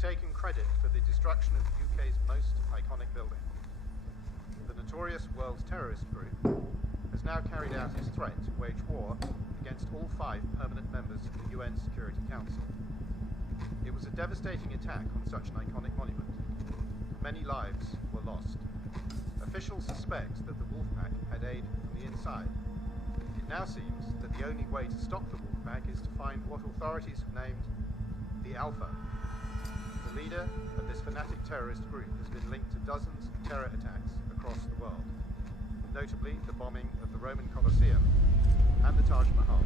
taken credit for the destruction of the UK's most iconic building. The notorious World Terrorist Group has now carried out its threat to wage war against all 5 permanent members of the UN Security Council. It was a devastating attack on such an iconic monument. Many lives were lost. Officials suspect that the Wolfpack had aid from the inside. It now seems that the only way to stop the Wolfpack is to find what authorities have named the Alpha. The leader of this fanatic terrorist group has been linked to dozens of terror attacks across the world, notably the bombing of the Roman Colosseum and the Taj Mahal.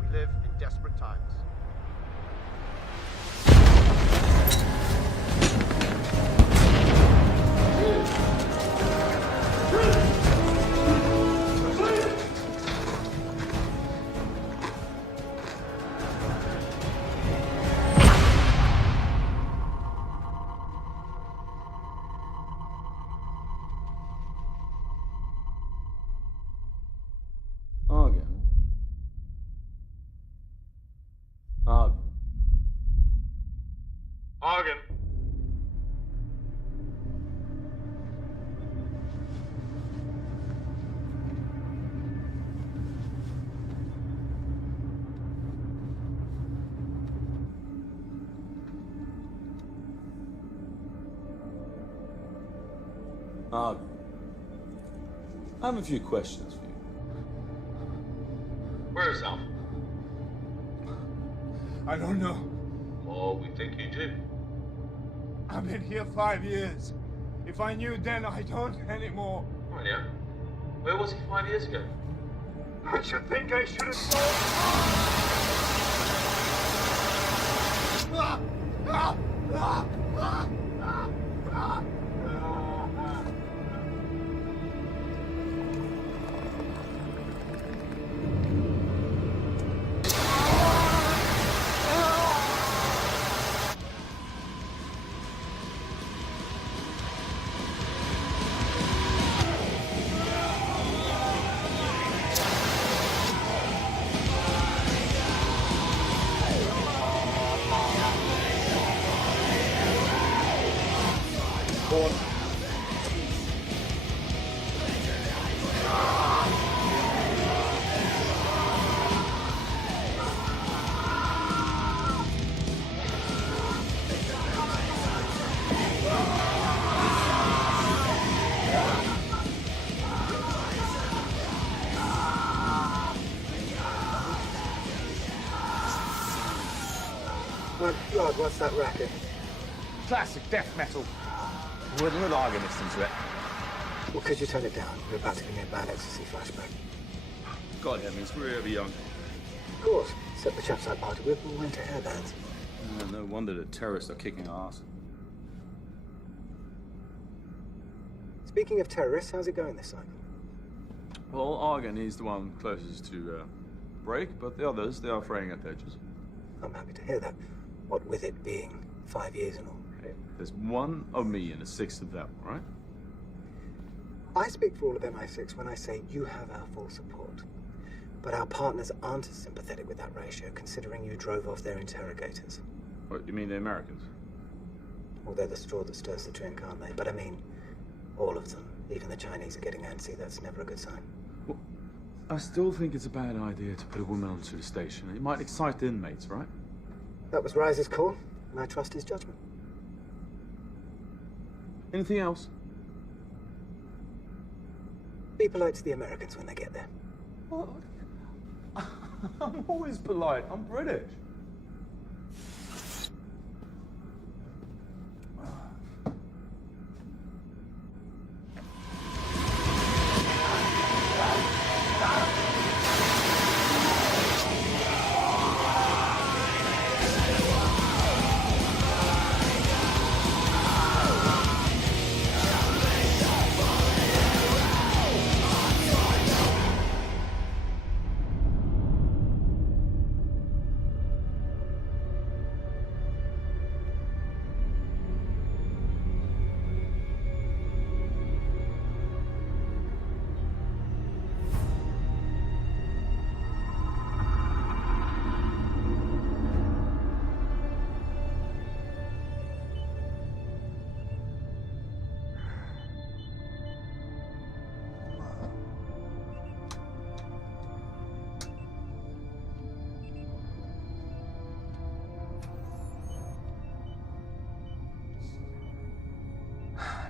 We live in desperate times. I have a few questions for you. Where's Alpha? I don't know. Oh, we think you do. I've been here 5 years. If I knew then, I don't anymore. Oh, yeah? Where was he 5 years ago? Don't you think I should have told? my God, what's that racket? Classic death metal. With a little organist into it. Well, could you turn it down? You're about to give me a bad ecstasy flashback. God heavens, we're ever young. Of course. Except the chaps I parted with all went to airbands. No wonder the terrorists are kicking our ass. Speaking of terrorists, how's it going this cycle? Well, Argon, he's the one closest to break, but the others, they are fraying at the edges. I'm happy to hear that. What with it being 5 years and all. Hey, there's one of me and a sixth of them, right? I speak for all of MI6 when I say you have our full support. But our partners aren't as sympathetic with that ratio, considering you drove off their interrogators. What, you mean the Americans? Well, they're the straw that stirs the drink, aren't they? But I mean, all of them. Even the Chinese are getting antsy. That's never a good sign. Well, I still think it's a bad idea to put a woman onto the station. It might excite the inmates, right? That was Rise's call, and I trust his judgment. Anything else? Be polite to the Americans when they get there. What? I'm always polite. I'm British.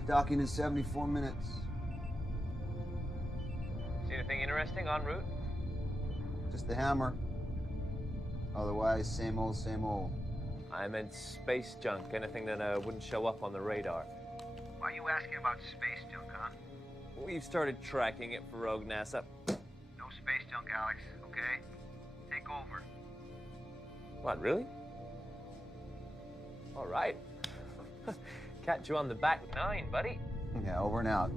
Docking in 74 minutes. See anything interesting en route? Just the hammer. Otherwise, same old, same old. I meant space junk, anything that wouldn't show up on the radar. Why are you asking about space junk, huh? We've started tracking it for rogue NASA. No space junk, Alex, okay? Take over. What, really? All right. Catch you on the back nine, buddy. Yeah, over and out.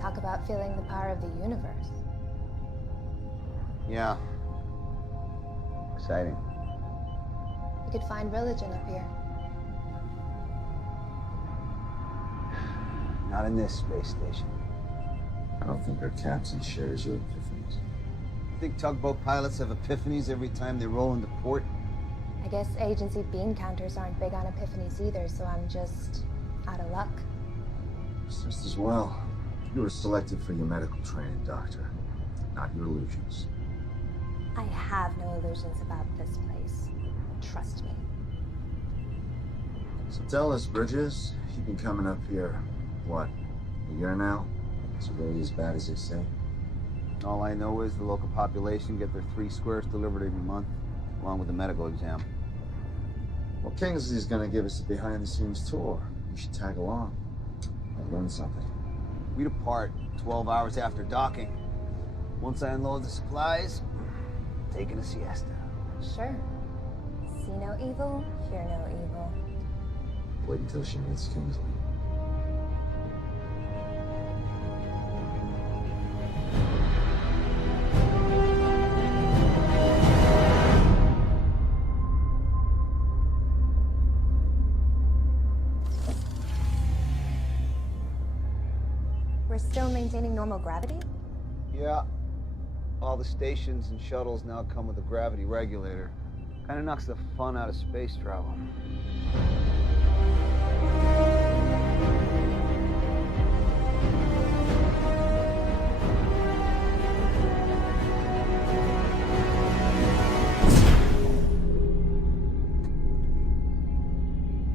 Talk about feeling the power of the universe. Yeah. Exciting. You could find religion up here. Not in this space station. I don't think our captain shares your epiphanies. You think tugboat pilots have epiphanies every time they roll into port? I guess agency bean counters aren't big on epiphanies either, so I'm just out of luck. It's just as well. You were selected for your medical training, Doctor, not your illusions. I have no illusions about this place. Trust me. So tell us, Bridges, you've been coming up here, what, a year now? Is it really as bad as they say? All I know is the local population get their 3 squares delivered every month, along with a medical exam. Well, Kingsley's gonna give us a behind-the-scenes tour. You should tag along. I'll learn something. We depart 12 hours after docking. Once I unload the supplies, taking a siesta. Sure. See no evil, hear no evil. Wait until she meets Kingsley. We're still maintaining normal gravity? Yeah. All the stations and shuttles now come with a gravity regulator. Kind of knocks the fun out of space travel.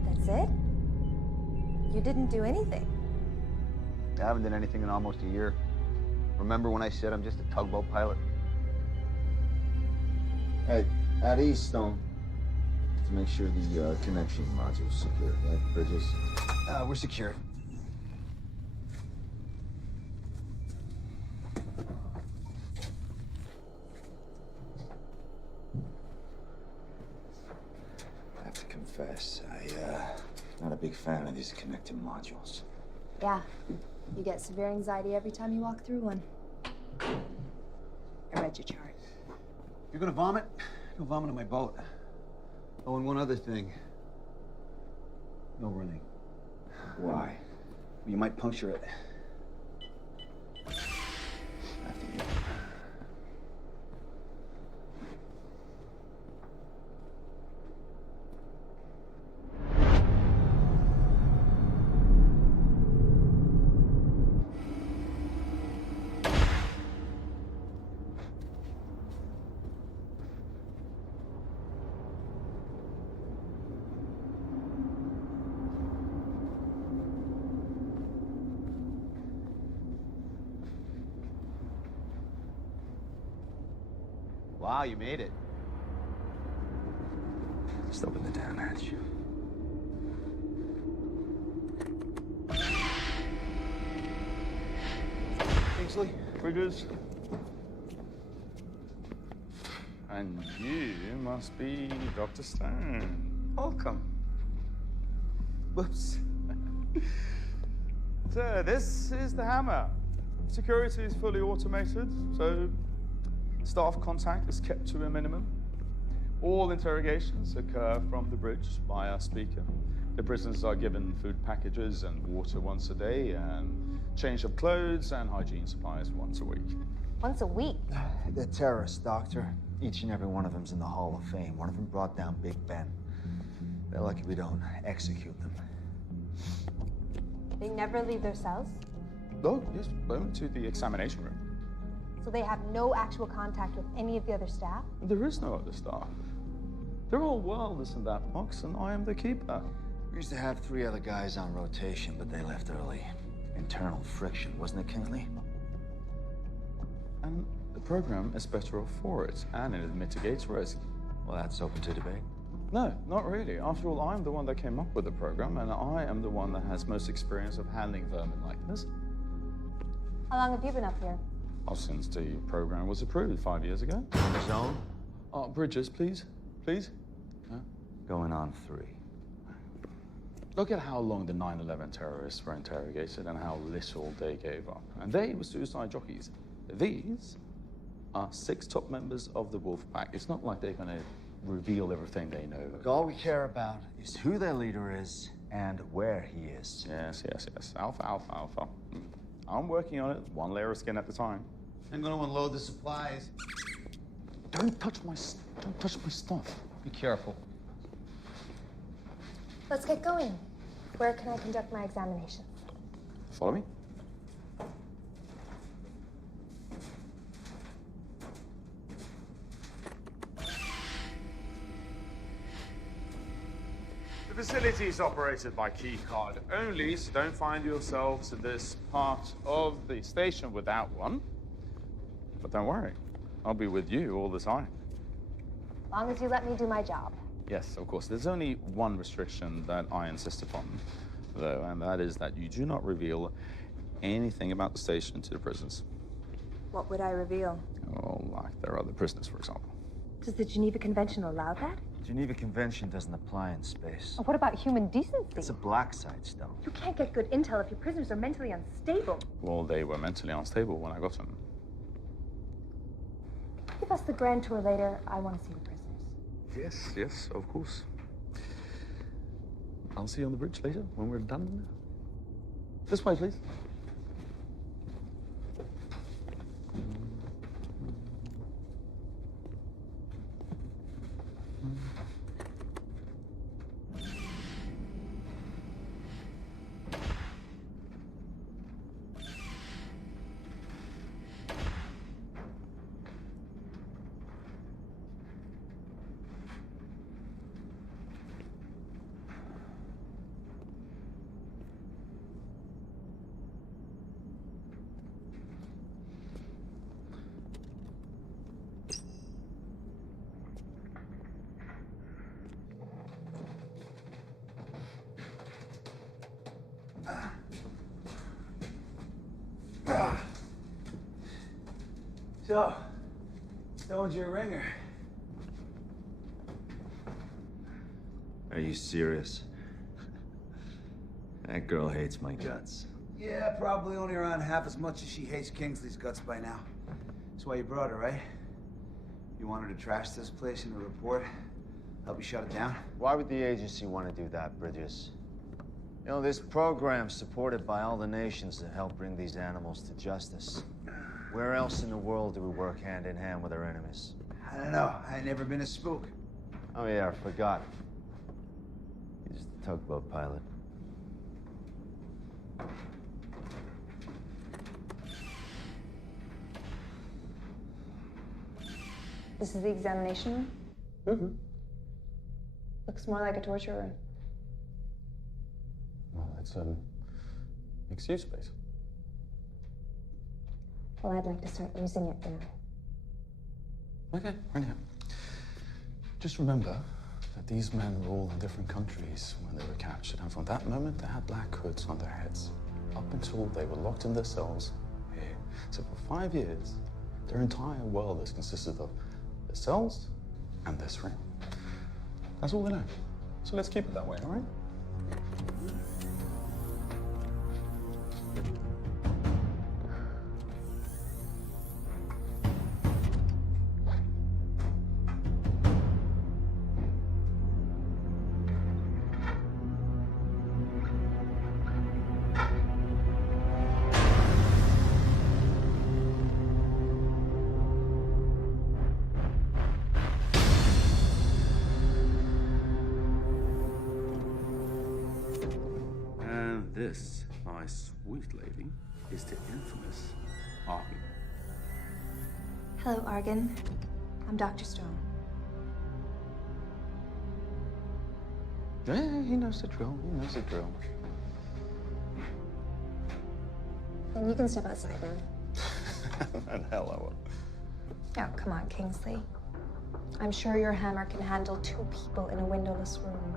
That's it? You didn't do anything. I haven't done anything in almost a year. Remember when I said I'm just a tugboat pilot? Hey, at Eastone, to make sure the connection module's secure, right? Bridges? We're secure. I have to confess, not a big fan of these connecting modules. Yeah. You get severe anxiety every time you walk through one. I read your chart. If you're gonna vomit, go vomit on my boat. Oh, and one other thing. No running. Why? You might puncture it. After you. Wow, you made it. Just open the damn hatch. Kingsley, Bridges. And you must be Dr. Stone. Welcome. Whoops. So, this is the Hammer. Security is fully automated, so staff contact is kept to a minimum. All interrogations occur from the bridge via speaker. The prisoners are given food packages and water once a day, and change of clothes and hygiene supplies once a week. Once a week? They're terrorists, Doctor. Each and every one of them's in the Hall of Fame. One of them brought down Big Ben. They're lucky we don't execute them. They never leave their cells? Oh, yes, only to the examination room. So they have no actual contact with any of the other staff? There is no other staff. They're all wellness in that box, and I am the keeper. We used to have 3 other guys on rotation, but they left early. Internal friction, wasn't it, Kingsley? And the program is better off for it, and it mitigates risk. Well, that's open to debate. No, not really. After all, I'm the one that came up with the program, and I am the one that has most experience of handling vermin like this. How long have you been up here? Oh, since the program was approved 5 years ago. In the zone? Bridges, please. Please. Yeah. Going on 3. Look at how long the 9/11 terrorists were interrogated and how little they gave up. And they were suicide jockeys. These are 6 top members of the Wolf Pack. It's not like they're going to reveal everything they know. Look, all we care about is who their leader is and where he is. Yes, yes, yes. Alpha, alpha, alpha. I'm working on it, one layer of skin at a time. I'm gonna unload the supplies. Don't touch my stuff. Be careful. Let's get going. Where can I conduct my examination? Follow me. The facility is operated by key card only, so don't find yourselves in this part of the station without one. But don't worry, I'll be with you all the time. As long as you let me do my job. Yes, of course. There's only one restriction that I insist upon, though, and that is that you do not reveal anything about the station to the prisoners. What would I reveal? Oh, like there are other prisoners, for example. Does the Geneva Convention allow that? Geneva Convention doesn't apply in space. What about human decency? It's a black site, Stone. You can't get good intel if your prisoners are mentally unstable. Well, they were mentally unstable when I got them. Give us the grand tour later. I want to see the prisoners. Yes, yes, of course. I'll see you on the bridge later when we're done. This way, please. So, Stone's your ringer. Are you serious? That girl hates my guts. Yeah, probably only around half as much as she hates Kingsley's guts by now. That's why you brought her, right? You want her to trash this place in a report? Help you shut it down? Why would the agency want to do that, Bridges? You know, this program's supported by all the nations that help bring these animals to justice. Where else in the world do we work hand in hand with our enemies? I don't know. I ain't never been a spook. Oh yeah, I forgot. He's the tugboat pilot. This is the examination room? Mm-hmm. Looks more like a torture room. Well, it's mixed-use space. Well, I'd like to start using it now. Okay, right now. Just remember that these men were all in different countries when they were captured, and from that moment, they had black hoods on their heads, up until they were locked in their cells here. So for 5 years, their entire world has consisted of their cells and this room. That's all they know. So let's keep it that way, all right? This, my sweet lady, is the infamous Argen. Hello, Argen. I'm Dr. Stone. Yeah, he knows the drill. He knows the drill. Then you can step outside now. And hell I will. Oh, come on, Kingsley. I'm sure your hammer can handle 2 people in a windowless room.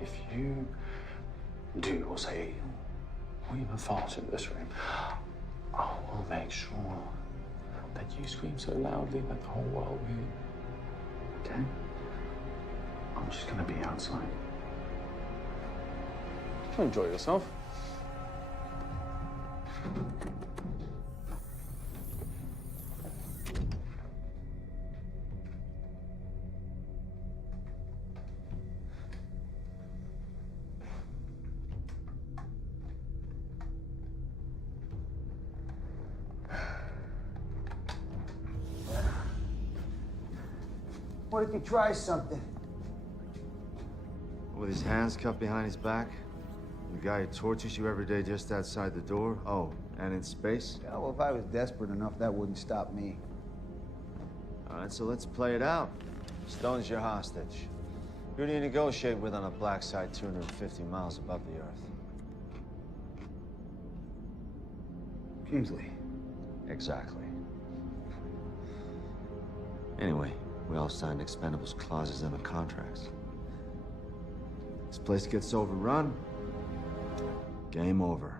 If you do or say or even fart in this room, I will make sure that you scream so loudly that the whole world will hear. Okay? I'm just gonna be outside. Enjoy yourself. What if he tries something? With his hands cuffed behind his back? The guy who tortures you every day just outside the door? Oh, and in space? Yeah, well, if I was desperate enough, that wouldn't stop me. All right, so let's play it out. Stone's your hostage. Who do you negotiate with on a black site 250 miles above the Earth? Kingsley. Exactly. Anyway, we all signed expendables clauses in the contracts. This place gets overrun, game over.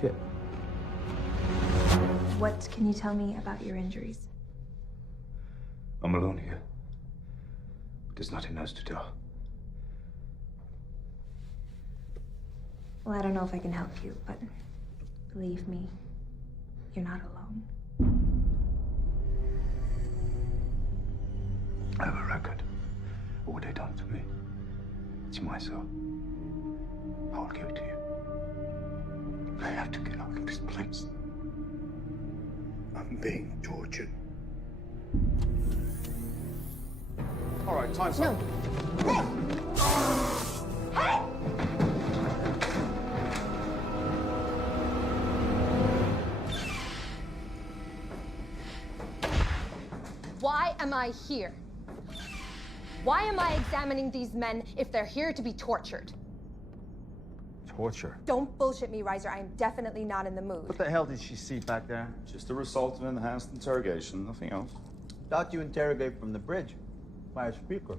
Shit. What can you tell me about your injuries? I'm alone here. There's nothing else to do. Well, I don't know if I can help you, but believe me, you're not alone. I have a record of what they done to me. It's my soul. I will give it to you. I have to get out of this place. I'm being tortured. All right, time's up. Why am I here? Why am I examining these men if they're here to be tortured? Torture. Don't bullshit me, Reiser. I am definitely not in the mood. What the hell did she see back there? Just a result of enhanced interrogation, nothing else. Thought you interrogate from the bridge by a speaker.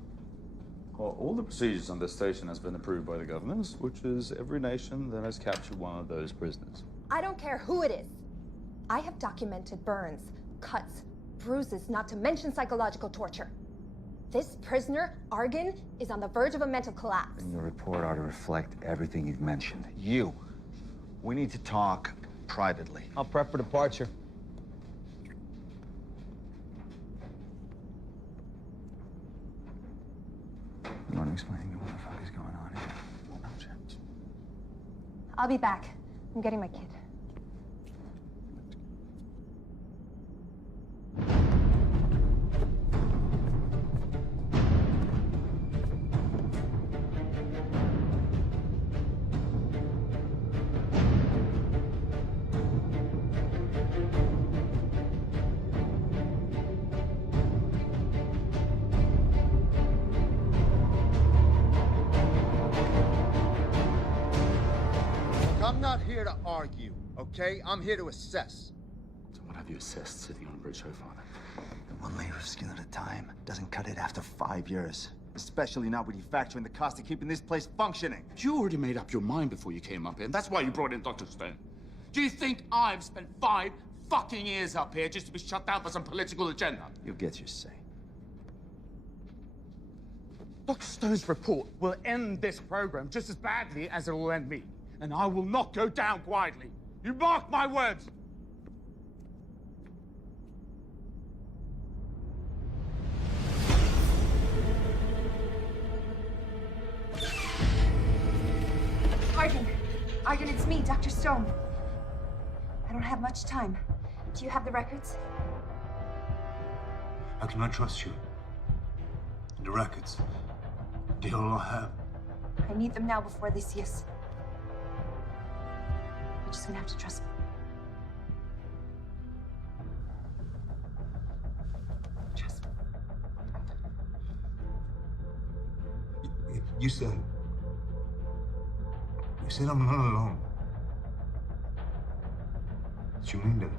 Well, all the procedures on this station has been approved by the governors, which is every nation that has captured one of those prisoners. I don't care who it is. I have documented burns, cuts, bruises, not to mention psychological torture. This prisoner, Argan, is on the verge of a mental collapse. And your report ought to reflect everything you've mentioned. We need to talk privately. I'll prep for departure. You want to explain to me what the fuck is going on here? No chance. I'll be back. I'm getting my kid. I'm not here to argue, okay? I'm here to assess. So what have you assessed sitting on a bridge so far, then? One layer of skin at a time doesn't cut it after 5 years. Especially not when you factor in the cost of keeping this place functioning. You already made up your mind before you came up here, and that's why you brought in Dr. Stone. Do you think I've spent 5 fucking years up here just to be shut down for some political agenda? You'll get your say. Dr. Stone's report will end this program just as badly as it will end me. And I will not go down quietly. You mark my words! Argan, it's me, Dr. Stone. I don't have much time. Do you have the records? I cannot trust you. The records, they all I have. I need them now before they see us. You're just gonna have to trust me. Trust me. You said I'm not alone. Do you mean that?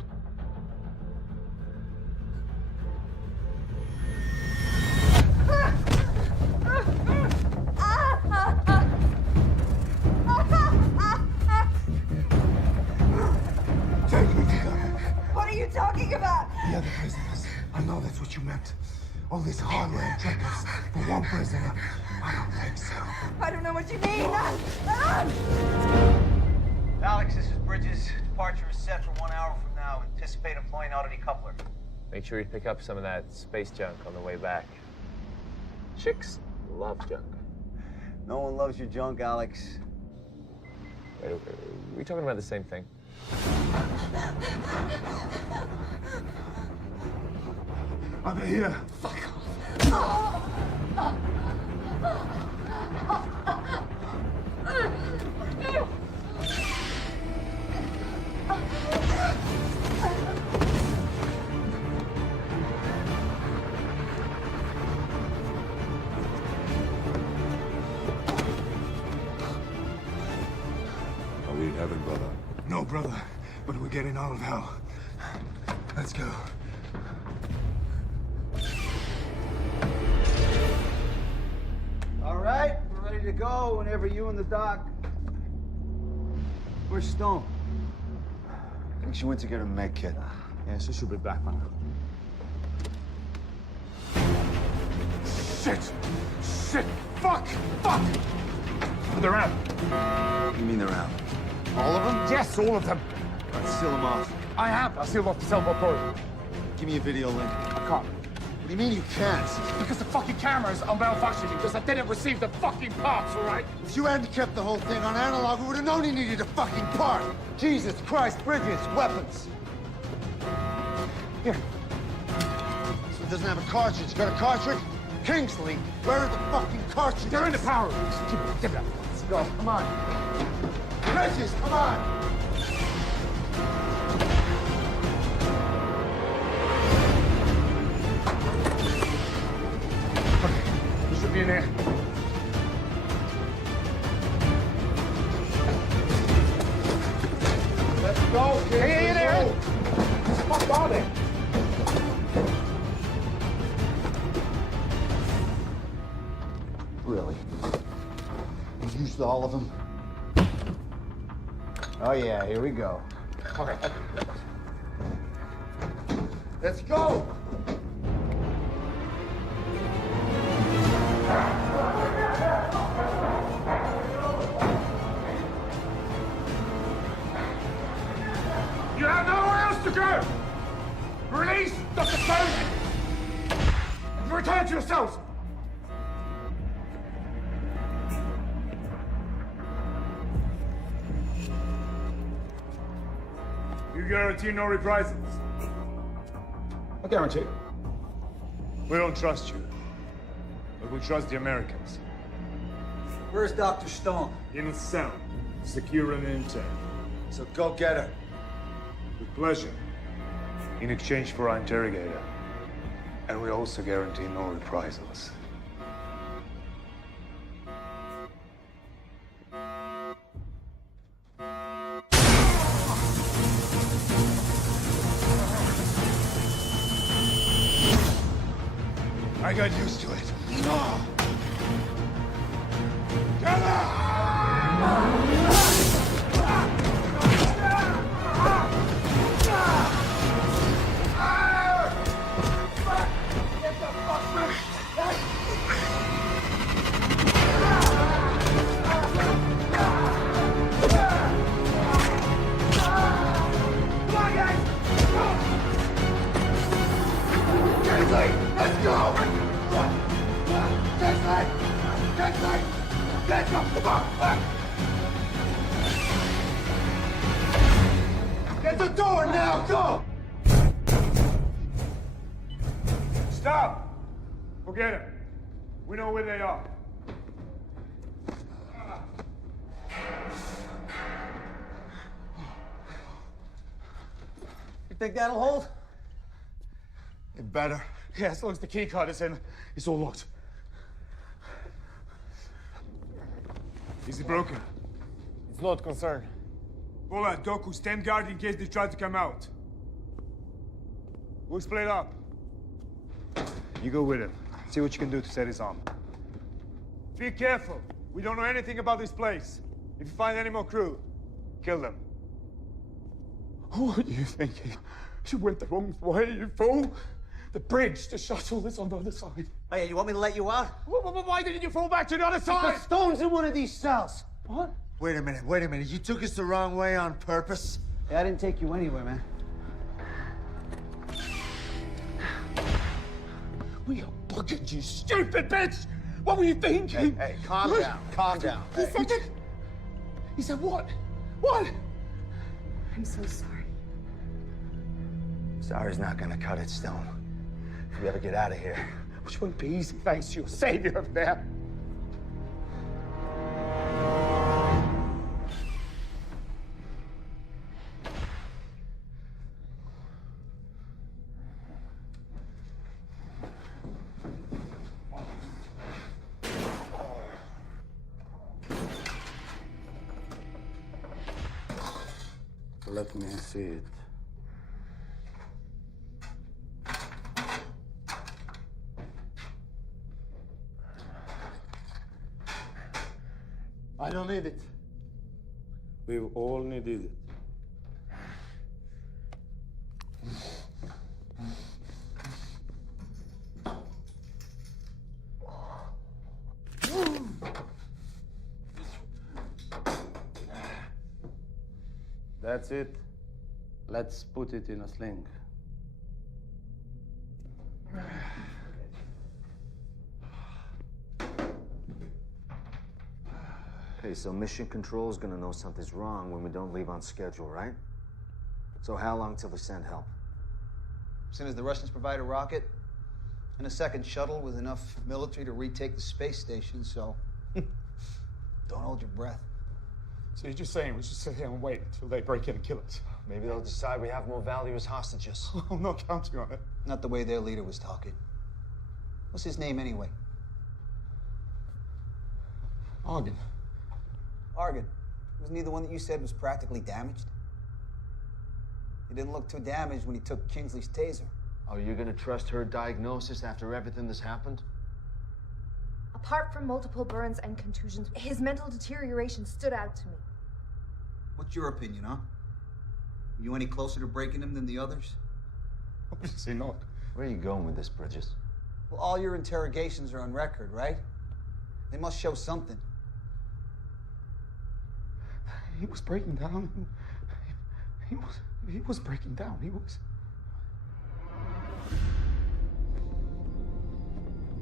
Take me to them. What are you talking about? The other prisoners. I know that's what you meant. All this hardware and trinkets for one prisoner. I don't think so. I don't know what you mean. Alex, this is Bridges. Departure is set for 1 hour from now. Anticipate employing auto decoupler. Make sure you pick up some of that space junk on the way back. Chicks love junk. No one loves your junk, Alex. Wait, are we talking about the same thing? I'll be here. Fuck off. Are we in heaven, brother? No, brother, but we're getting out of hell. Let's go. All right, we're ready to go whenever you and the doc. Where's Stone? I think she went to get her med kit. Yeah, so she'll be back by now. Shit! Shit! Fuck! Fuck! They're out. You mean they're out? All of them? Yes, all of them. Let's seal them off. I have. I'll seal off the cell phone program. Give me a video link. I can't. What do you mean you can't? Because the fucking cameras are malfunctioning because I didn't receive the fucking parts, all right? If you hadn't kept the whole thing on analog, we would have known you needed a fucking part. Jesus Christ, Bridges, weapons. Here. So it doesn't have a cartridge. You got a cartridge? Kingsley, where are the fucking cartridges? They're in the power room. Give it up. Let's go. Come on. Bridges, come on. Okay. We should be in there. go, kid. Hey, there! What are they? Really? You used all of them? Oh yeah, here we go. Okay. Let's go! You have nowhere else to go! Release Dr. Stone and return to yourselves! You guarantee no reprisals? I guarantee. We don't trust you, but we trust the Americans. Where's Dr. Stone? In a cell, secure and intact. So go get her. With pleasure. In exchange for our interrogator. And we also guarantee no reprisals. I got used to it. Let's go! Get the door now, go! Stop! Forget it. We know where they are. You think that'll hold? It better. Yeah, as long as the key card is in, it's all locked. Is it broken? It's not concerned. Bola, Doku, stand guard in case they try to come out. We'll split up. You go with him. See what you can do to set his arm. Be careful. We don't know anything about this place. If you find any more crew, kill them. What are you thinking? You went the wrong way, you fool. The bridge, the shuttle is on the other side. Oh, yeah, you want me to let you out? Why didn't you fall back to the other side? Stone's in one of these cells. What? Wait a minute. You took us the wrong way on purpose? Yeah, I didn't take you anywhere, man. We are bugging, you stupid bitch! What were you thinking? Hey, calm down, calm down. He said that. He said what? What? I'm so sorry. Sorry's not gonna cut it, Stone. If we ever get out of here. Which won't be easy thanks to your savior over there. Let me see it. I don't need it. We've all needed it. That's it. Let's put it in a sling. Hey, so Mission Control is gonna know something's wrong when we don't leave on schedule, right? So how long till they send help? As soon as the Russians provide a rocket and a second shuttle with enough military to retake the space station, so don't hold your breath. So you're just saying we should sit here and wait until they break in and kill us? Maybe they'll decide we have more value as hostages. I'm not counting on it. Not the way their leader was talking. What's his name anyway? Argon. Argon. Wasn't he the one that you said was practically damaged? He didn't look too damaged when he took Kingsley's taser. Are you gonna trust her diagnosis after everything that's happened? Apart from multiple burns and contusions, his mental deterioration stood out to me. What's your opinion, huh? Are you any closer to breaking him than the others? Obviously not. Where are you going with this, Bridges? Well, all your interrogations are on record, right? They must show something. He was breaking down. He was breaking down. He was.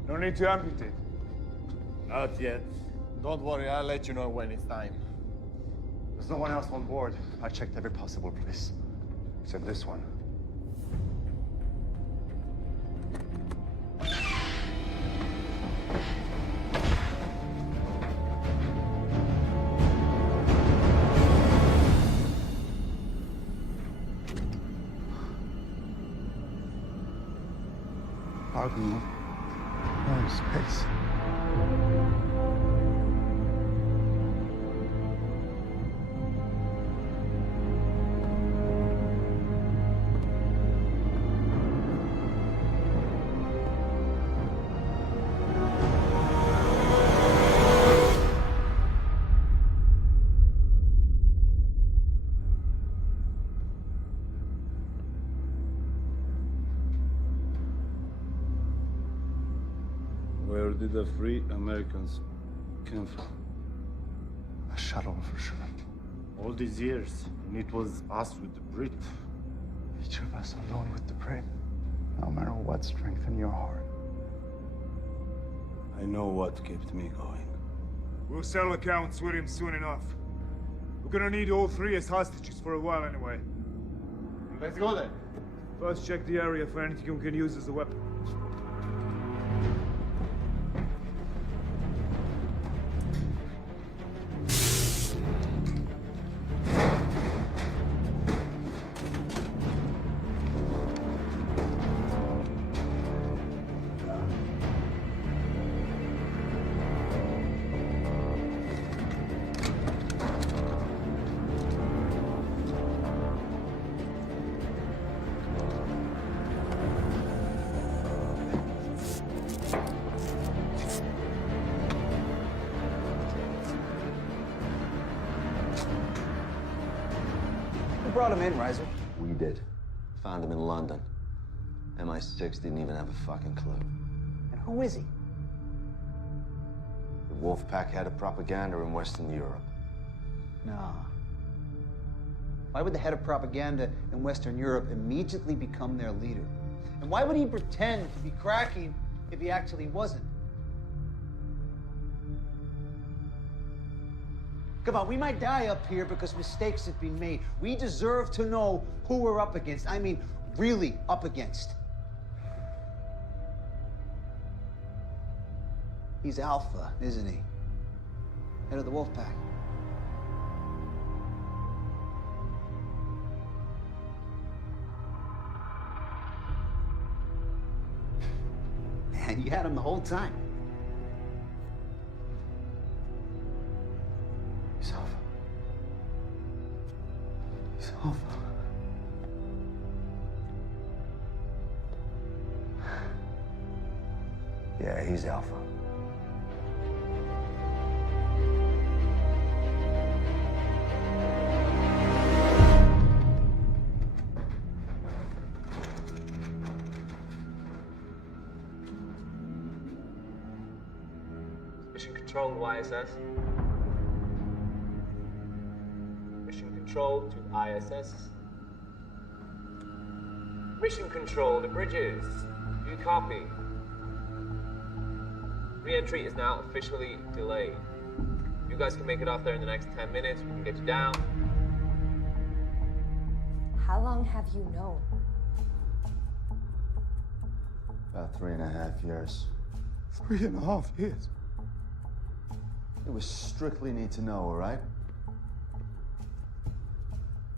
No need to amputate. Not yet. Don't worry, I'll let you know when it's time. There's no one else on board. I checked every possible place, except this one. Argon. Oh, space. Where did the free Americans come from? A shuttle, for sure. All these years, and it was us with the Brit. Each of us alone with the prey. No matter what strengthen your heart. I know what kept me going. We'll settle accounts with him soon enough. We're gonna need all three as hostages for a while anyway. Let's go then. First, check the area for anything we can use as a weapon. Who brought him in, Reiser? We did. Found him in London. MI6 didn't even have a fucking clue. And who is he? The Wolfpack head of propaganda in Western Europe. Nah. Why would the head of propaganda in Western Europe immediately become their leader? And why would he pretend to be cracking if he actually wasn't? Come on, we might die up here because mistakes have been made. We deserve to know who we're up against. I mean, really up against. He's Alpha, isn't he? Head of the Wolfpack. Man, you had him the whole time. He's Alpha. He's Alpha. Yeah, he's Alpha. Mission Control to ISS. Mission Control to ISS. Mission Control to Bridges. Do you copy? Re-entry is now officially delayed. You guys can make it off there in the next 10 minutes. We can get you down. How long have you known? About 3.5 years. 3.5 years? It was strictly need to know, all right?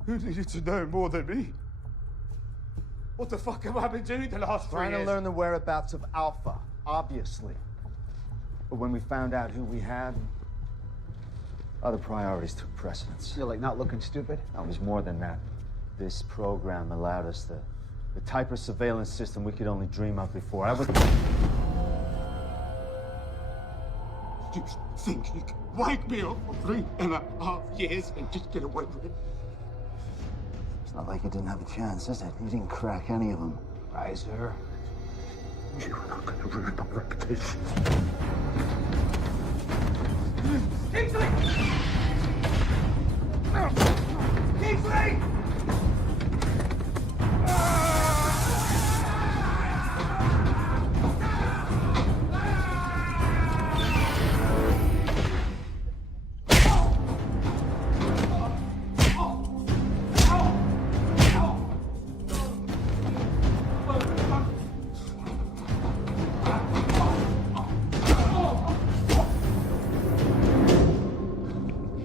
You needed to know more than me. What the fuck have I been doing the last 3 years? Trying to learn the whereabouts of Alpha, obviously. But when we found out who we had, other priorities took precedence. You're like not looking stupid? It was more than that. This program allowed us the type of surveillance system we could only dream of before. I was... You think you can wipe me up for 3.5 years and just get away with it? It's not like you didn't have a chance, is it? You didn't crack any of them. Right, sir? You are not going to ruin my reputation. Kingsley! Kingsley!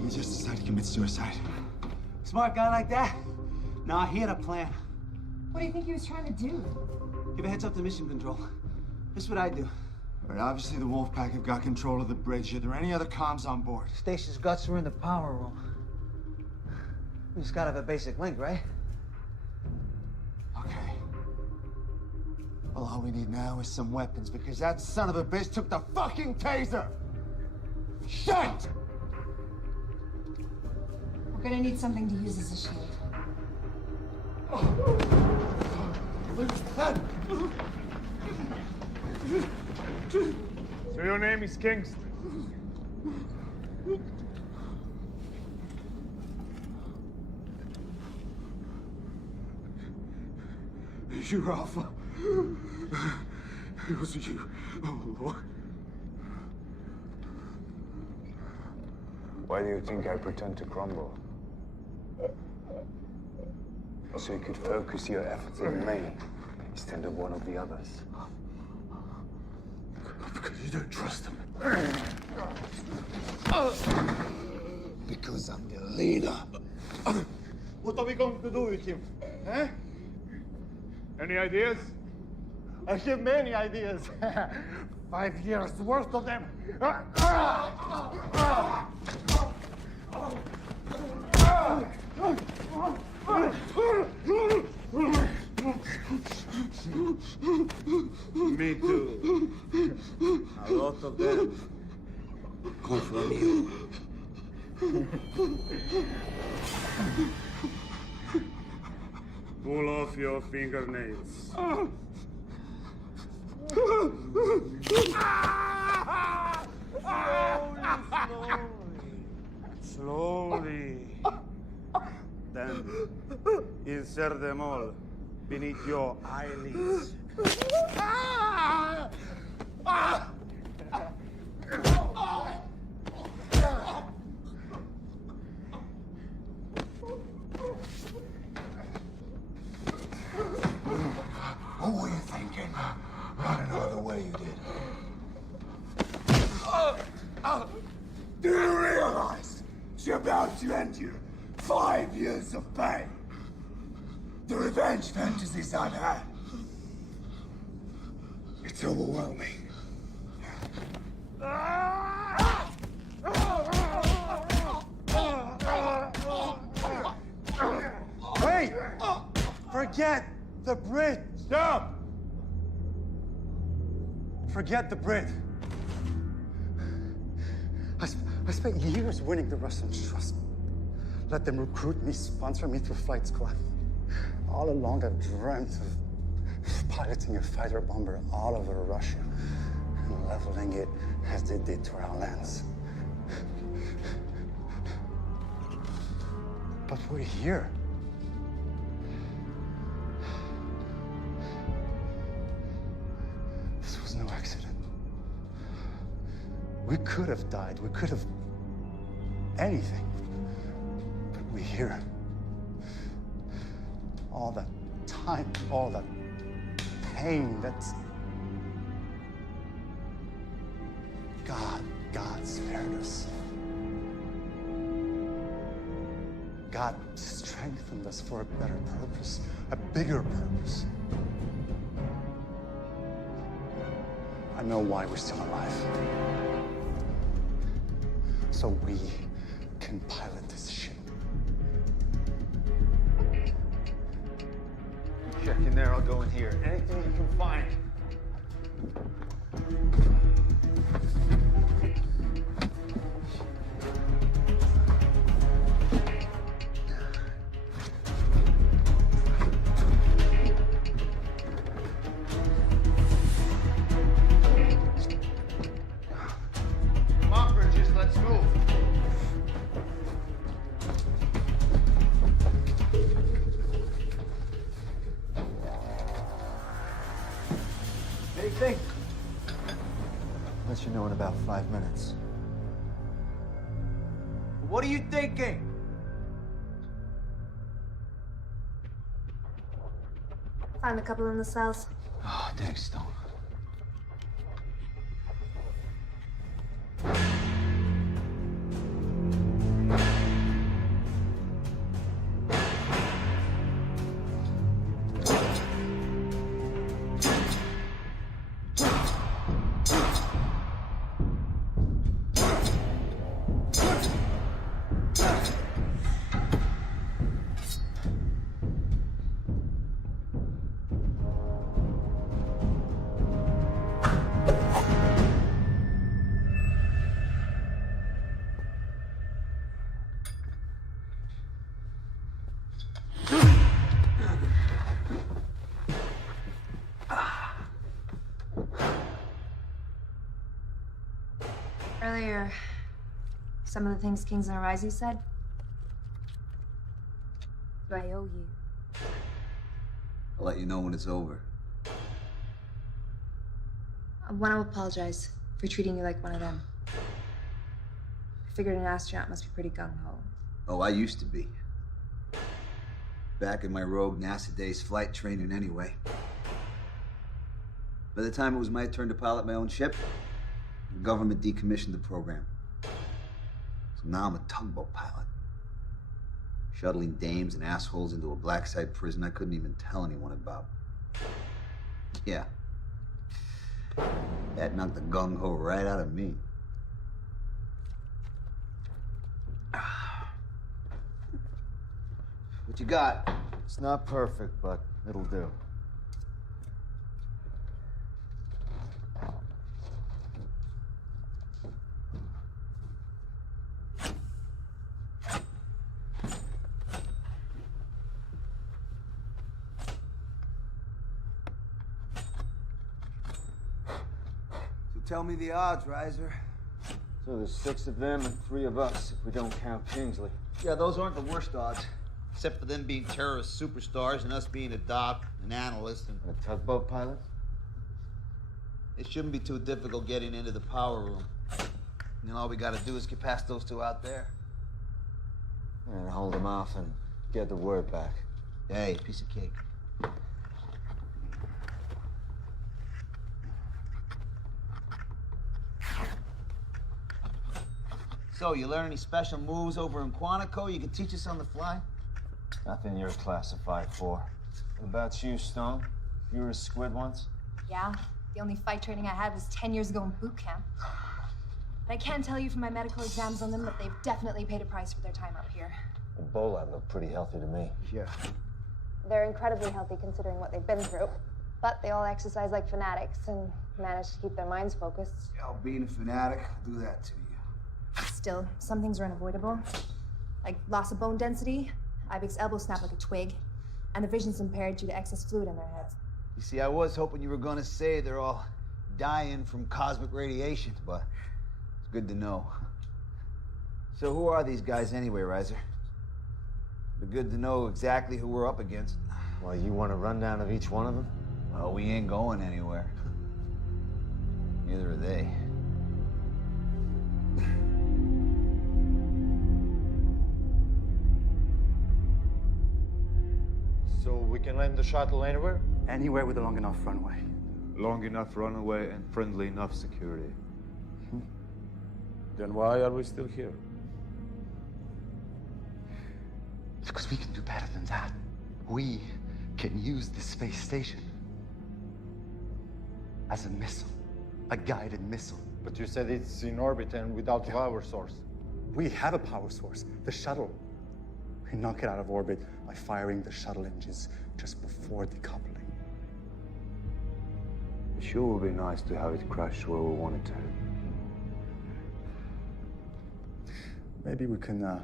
He just decided to commit suicide. Smart guy like that? Nah, he had a plan. What do you think he was trying to do? Give a heads up to mission control. This is what I do. All right, obviously the Wolfpack have got control of the bridge. Are there any other comms on board? Station's guts were in the power room. We just gotta have a basic link, right? Okay. Well, all we need now is some weapons, because that son of a bitch took the fucking taser! Shit! We're gonna need something to use as a shield. So your name is Kingston? You, Alpha. It was you. Oh, Lord. Why do you think I pretend to crumble? So you could focus your efforts in me instead of one of the others. Because you don't trust them. Because I'm the leader. What are we going to do with him? Eh? Any ideas? I have many ideas. 5 years worth of them. Me too. A lot of them come from you. Pull off your fingernails. Slowly. Then insert them all beneath your eyelids. What were you thinking? I don't know the way you did. Do you realize it's about to end you 5 years of pain? The revenge fantasies I've had. It's overwhelming. Wait! Forget the bridge! Stop! Forget the bridge. I spent years winning the Russian trust. Let them recruit me, sponsor me through flight school. All along, I've dreamt of piloting a fighter bomber all over Russia and leveling it as they did to our lands. But we're here. This was no accident. We could have died. We could have anything. But we're here. All that time, all that pain, that's... God spared us. God strengthened us for a better purpose, a bigger purpose. I know why we're still alive. So we can pilot this ship. I'll go in here. Anything you can find. Come on, Bridges, let's move. Anything? Let you know in about 5 minutes. What are you thinking? Found a couple in the cells. Oh, thanks, Stone. Earlier, some of the things Kings and Arizi said, I owe you. I'll let you know when it's over. I want to apologize for treating you like one of them. I figured an astronaut must be pretty gung-ho. Oh, I used to be. Back in my rogue NASA days, flight training anyway. By the time it was my turn to pilot my own ship, the government decommissioned the program. So now I'm a tugboat pilot. Shuttling dames and assholes into a black-site prison I couldn't even tell anyone about. Yeah. That knocked the gung-ho right out of me. What you got? It's not perfect, but it'll do. Tell me the odds, Riser. So there's 6 of them and 3 of us, if we don't count Kingsley. Yeah, those aren't the worst odds. Except for them being terrorist superstars and us being a doc, an analyst, and... A tugboat pilot? It shouldn't be too difficult getting into the power room. And then all we gotta do is get past those 2 out there. And hold them off and get the word back. Hey, piece of cake. So, you learn any special moves over in Quantico you can teach us on the fly? Nothing you're classified for. What about you, Stone? You were a squid once? Yeah, the only fight training I had was 10 years ago in boot camp. But I can tell you from my medical exams on them that they've definitely paid a price for their time up here. Ebola looked pretty healthy to me. Yeah. They're incredibly healthy considering what they've been through. But they all exercise like fanatics and manage to keep their minds focused. Yo, being a fanatic, I'll do that to you. Still, some things are unavoidable. Like loss of bone density, Ibex elbow snap like a twig, and the vision's impaired due to excess fluid in their heads. You see, I was hoping you were gonna say they're all dying from cosmic radiation, but it's good to know. So who are these guys anyway, Riser? It'd be good to know exactly who we're up against. Well, you want a rundown of each one of them? Well, we ain't going anywhere. Neither are they. So we can land the shuttle anywhere? Anywhere with a long enough runway. Long enough runway and friendly enough security. Then why are we still here? Because we can do better than that. We can use this space station as a missile, a guided missile. But you said it's in orbit and without power source. We have a power source, the shuttle. We knock it out of orbit by firing the shuttle engines just before decoupling. It sure would be nice to have it crash where we want it to. Maybe we can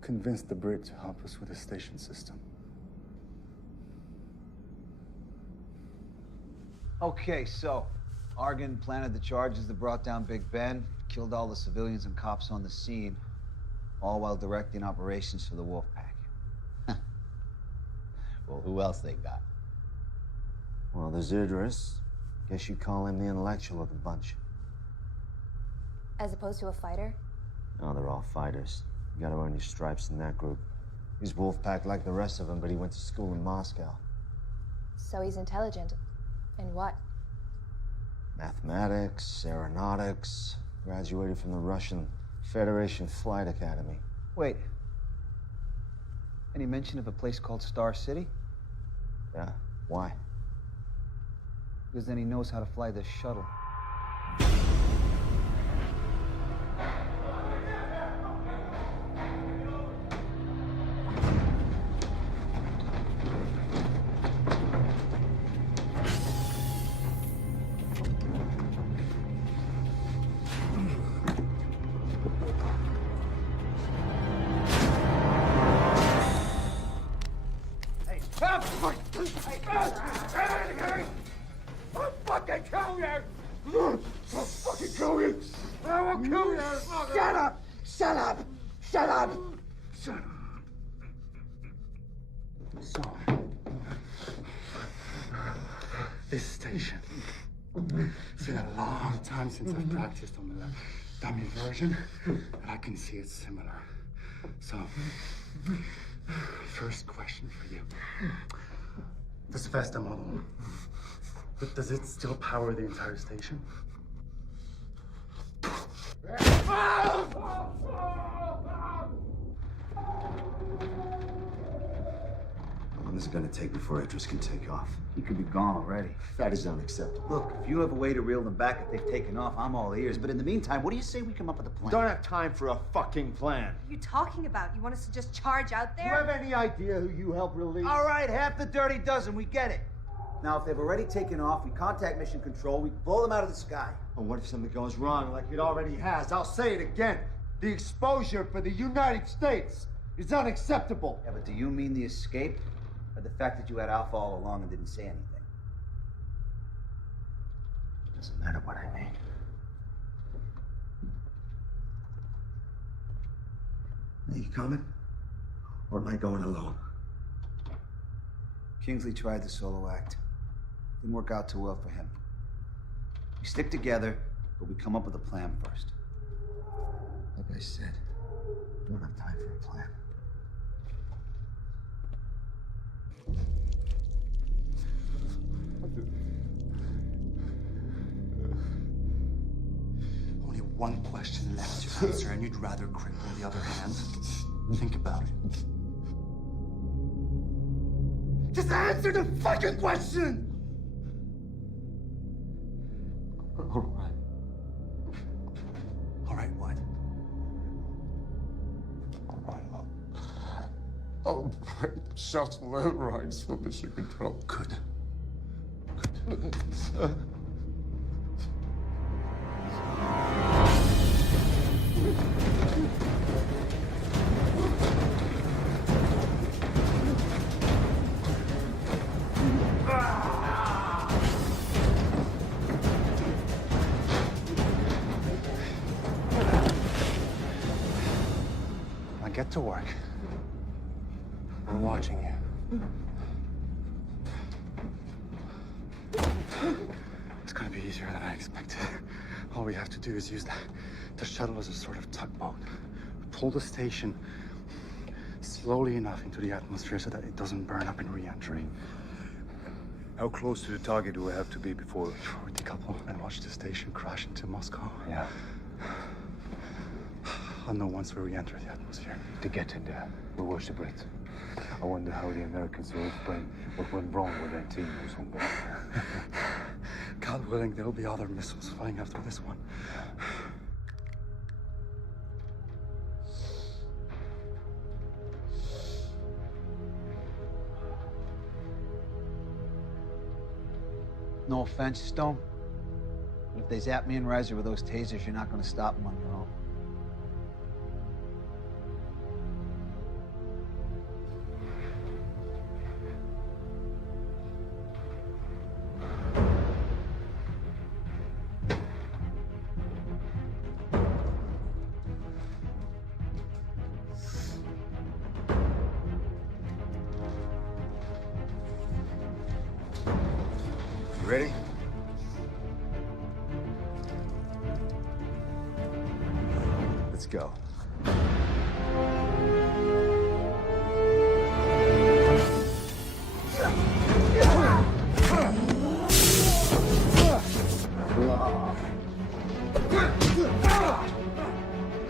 convince the Brit to help us with the station system. Okay, so Argon planted the charges that brought down Big Ben, killed all the civilians and cops on the scene, all while directing operations for the Wolfpack. Well, who else they got? Well, there's Idris. Guess you call him the intellectual of the bunch. As opposed to a fighter? No, they're all fighters. You gotta earn your stripes in that group. He's Wolfpack like the rest of them, but he went to school in Moscow. So he's intelligent. In what? Mathematics, aeronautics, graduated from the Russian Federation Flight Academy. Wait. Any mention of a place called Star City? Yeah, why? Because then he knows how to fly this shuttle. I'll fucking kill you! I'll fucking kill you! I will kill you! Shut up! Shut up! Shut up! Shut up! So, this station. It's been a long time since I've practiced on the dummy version, and I can see it's similar. So, first question for you. This Vesta model, does it still power the entire station? How long is it gonna take before Idris can take off? He could be gone already. That is unacceptable. Look, if you have a way to reel them back if they've taken off, I'm all ears. But in the meantime, what do you say we come up with a plan? Don't have time for a fucking plan. What are you talking about? You want us to just charge out Do there? you have any idea who you helped release? All right, half the dirty dozen, we get it. Now, if they've already taken off, we contact Mission Control, we blow them out of the sky. And what if something goes wrong like it already has? I'll say it again. The exposure for the United States is unacceptable. Yeah, but do you mean the escape? Or the fact that you had Alpha all along and didn't say anything? Doesn't matter what I mean. Are you coming? Or am I going alone? Kingsley tried the solo act. Didn't work out too well for him. We stick together, but we come up with a plan first. Like I said, we don't have time for a plan. Only one question left to answer, and you'd rather cripple the other hand? Think about it. Just answer the fucking question! All right. All right, what? All right, I'll break shuttle air rights for Mission Control. Good. Now get to work. We're watching you. It's gonna be easier than I expected. All we have to do is use the shuttle as a sort of tugboat. Pull the station slowly enough into the atmosphere so that it doesn't burn up in re-entry. How close to the target do we have to be before we decouple and watch the station crash into Moscow? Yeah. I'll know once we re-enter the atmosphere. To get in there, we'll watch the Brits. I wonder how the Americans will explain what went wrong with that team who's on board. God willing, there'll be other missiles flying after this one. No offense, Stone. But if they zap me and Reiser with those tasers, you're not gonna stop them on your own. You ready? Let's go.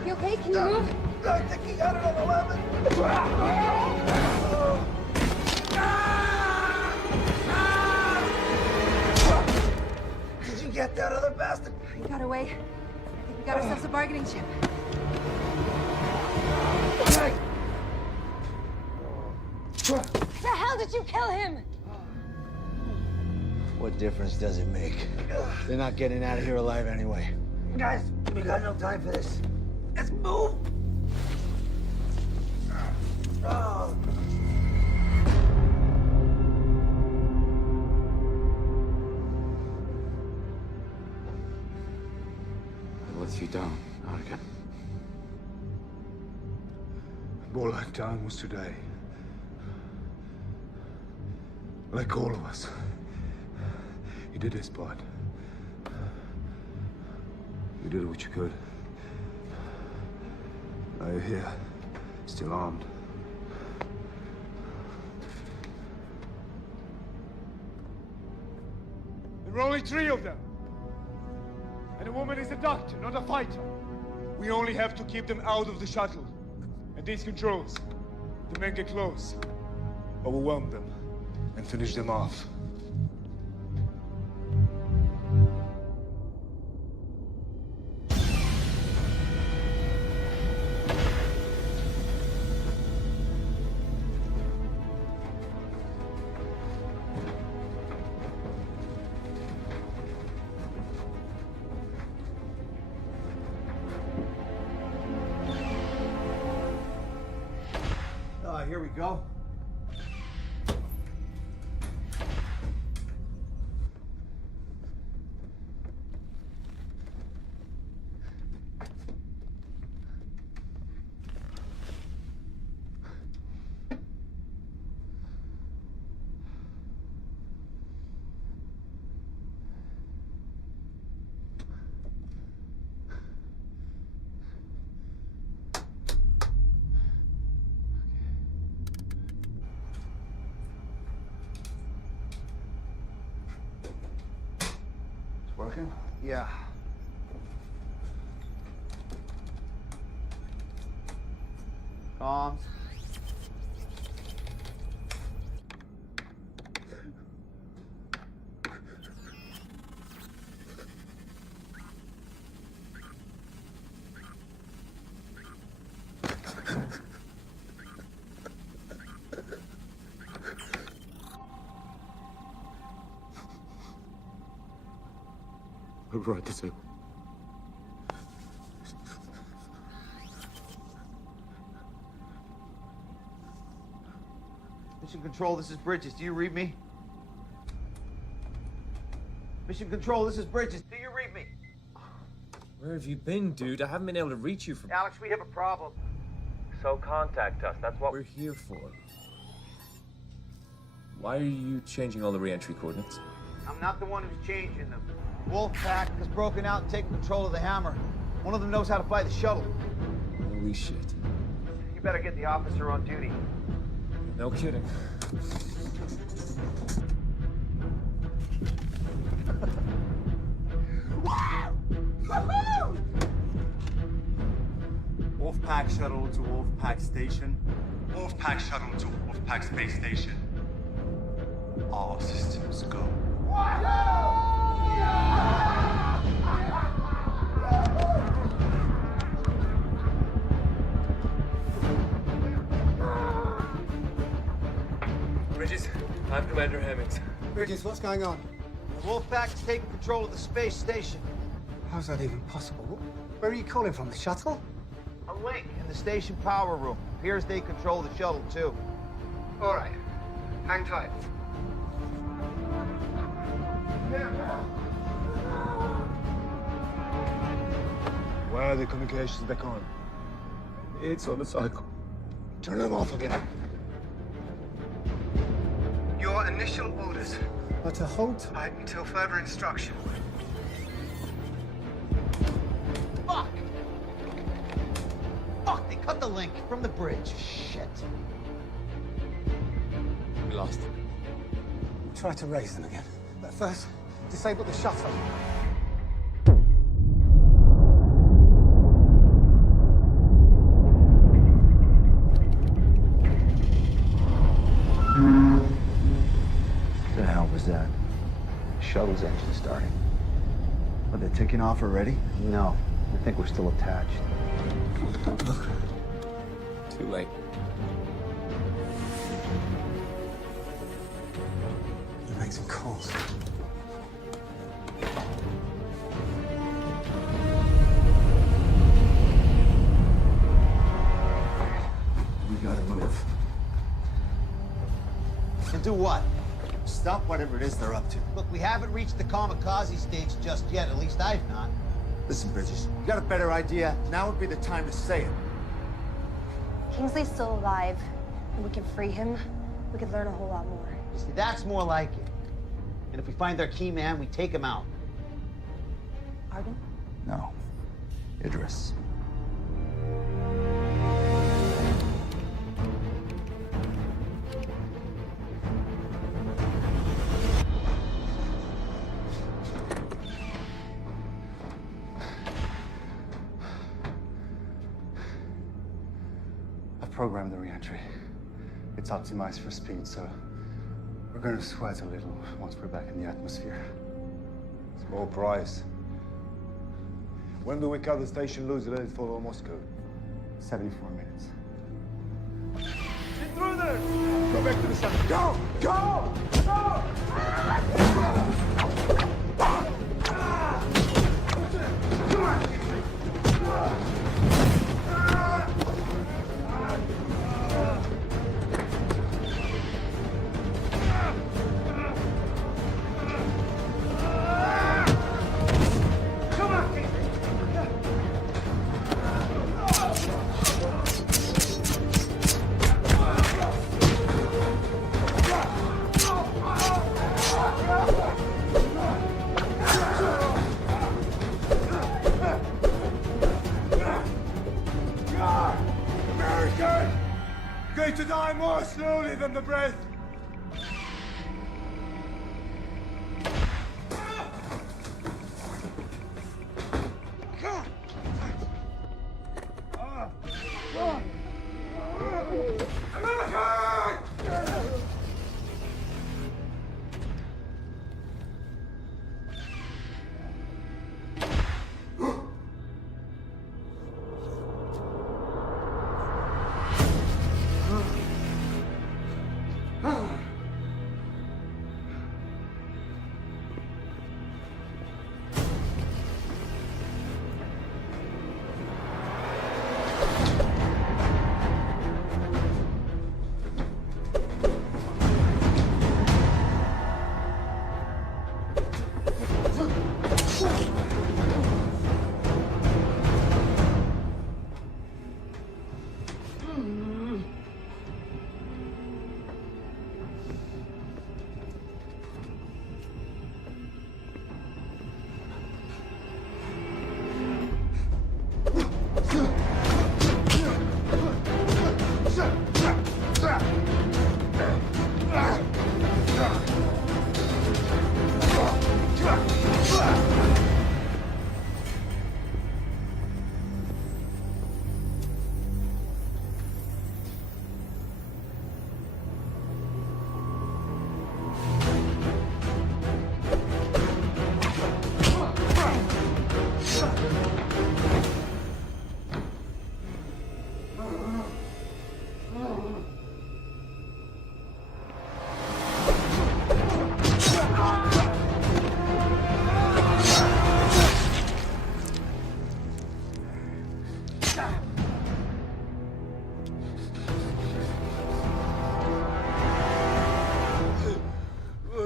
You okay? Can you move? I think he got it on 11. Did you get that other bastard? He got away. I think we got ourselves a bargaining chip. The hell did you kill him? What difference does it make? They're not getting out of here alive anyway. Guys, we got no time for this. Let's move. Oh. I let you down, Argan. All I've done was today. Like all of us. You did his part. You did what you could. Now you're here, still armed. There are only 3 of them. And the woman is a doctor, not a fighter. We only have to keep them out of the shuttle. And these controls. The men get close. Overwhelm them. And finish them off. Here we go. Working? Yeah. Comms. Right, disabled. Mission Control, this is Bridges. Do you read me? Mission Control, this is Bridges. Do you read me? Where have you been, dude? I haven't been able to reach you for... Alex, we have a problem. So contact us. That's what we're here for. Why are you changing all the re-entry coordinates? I'm not the one who's changing them. Wolfpack has broken out and taken control of the Hammer. One of them knows how to fly the shuttle. Holy shit. You better get the officer on duty. No kidding. Wolfpack shuttle to Wolfpack station. Wolfpack shuttle to Wolfpack space station. All systems go. Bridges, I'm Commander Hemmings. Bridges, what's going on? Wolfpack's taking control of the space station. How's that even possible? Where are you calling from? The shuttle? A link in the station power room. Appears they control the shuttle, too. All right. Hang tight. Where are the communications back on? It's on the cycle. Turn them off again. Your initial orders are to hold tight until further instruction. Fuck! Fuck, they cut the link from the bridge. Shit. We lost him. Try to raise them again. But first, disable the shuttle. The hell was that? Shuttle's engine starting. Are they taking off already? No. I think we're still attached. Too late. You make some calls. We gotta move. And do what? Stop whatever it is they're up to. Look, we haven't reached the kamikaze stage just yet. At least I've not. Listen, Bridges, you got a better idea? Now would be the time to say it. Kingsley's still alive, and we can free him. We could learn a whole lot more. You see, that's more like it. And if we find their key man, we take him out. Arden? No. Idris. I've programmed the re-entry. It's optimized for speed, so we're going to sweat a little once we're back in the atmosphere. Small price. When do we cut the station loose and let it follow Moscow? 74 minutes. Get through there! Go back to the sun. Go! Go! Go! American! Going to die more slowly than the breath!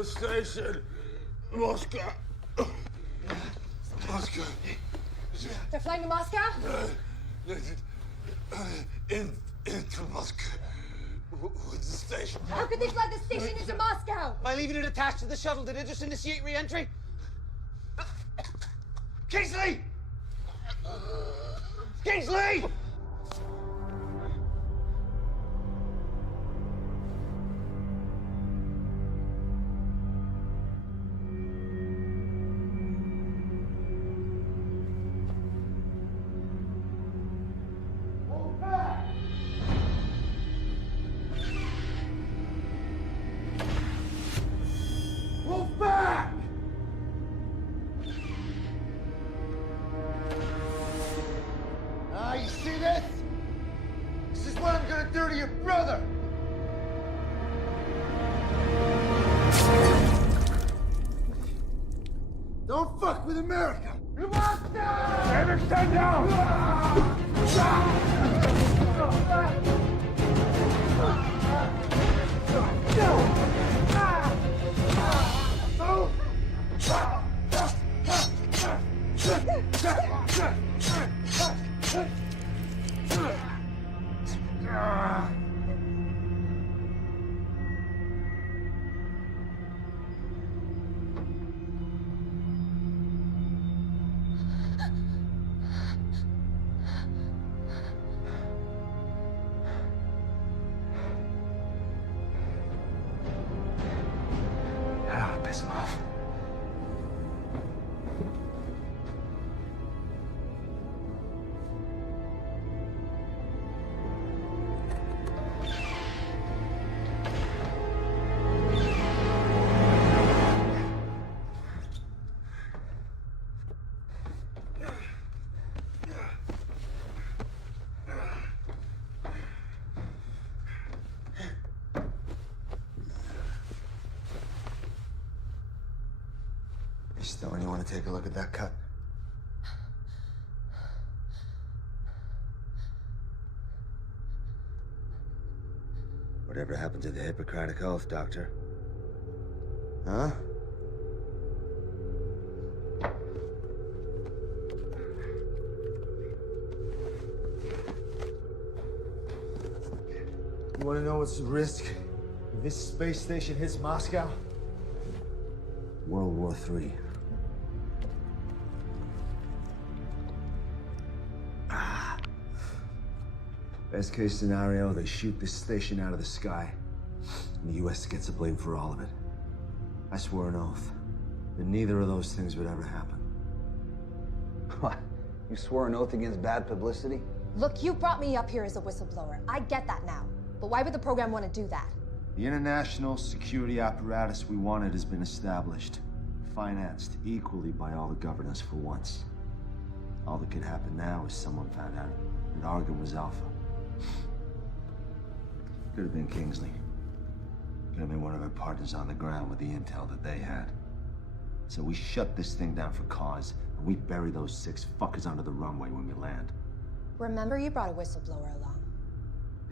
Station, Moscow. Moscow. They're flying to Moscow? Into Moscow. With the station. How could they fly the station into Moscow? By leaving it attached to the shuttle, did it just initiate re-entry? Kingsley! Kingsley! You see this? This is what I'm gonna do to your brother! Don't fuck with America! David, stand down! I ought to piss him off. You still only want to take a look at that cut? Whatever happened to the Hippocratic Oath, Doctor? Huh? You wanna know what's the risk if this space station hits Moscow? World War III. Best case scenario, they shoot this station out of the sky, and the US gets the blame for all of it. I swore an oath that neither of those things would ever happen. What? You swore an oath against bad publicity? Look, you brought me up here as a whistleblower. I get that now. But why would the program want to do that? The international security apparatus we wanted has been established, financed equally by all the governors for once. All that could happen now is someone found out that Argon was Alpha. Could have been Kingsley. Could have been one of our partners on the ground with the intel that they had. So we shut this thing down for cause, and we bury those 6 fuckers under the runway when we land. Remember you brought a whistleblower along.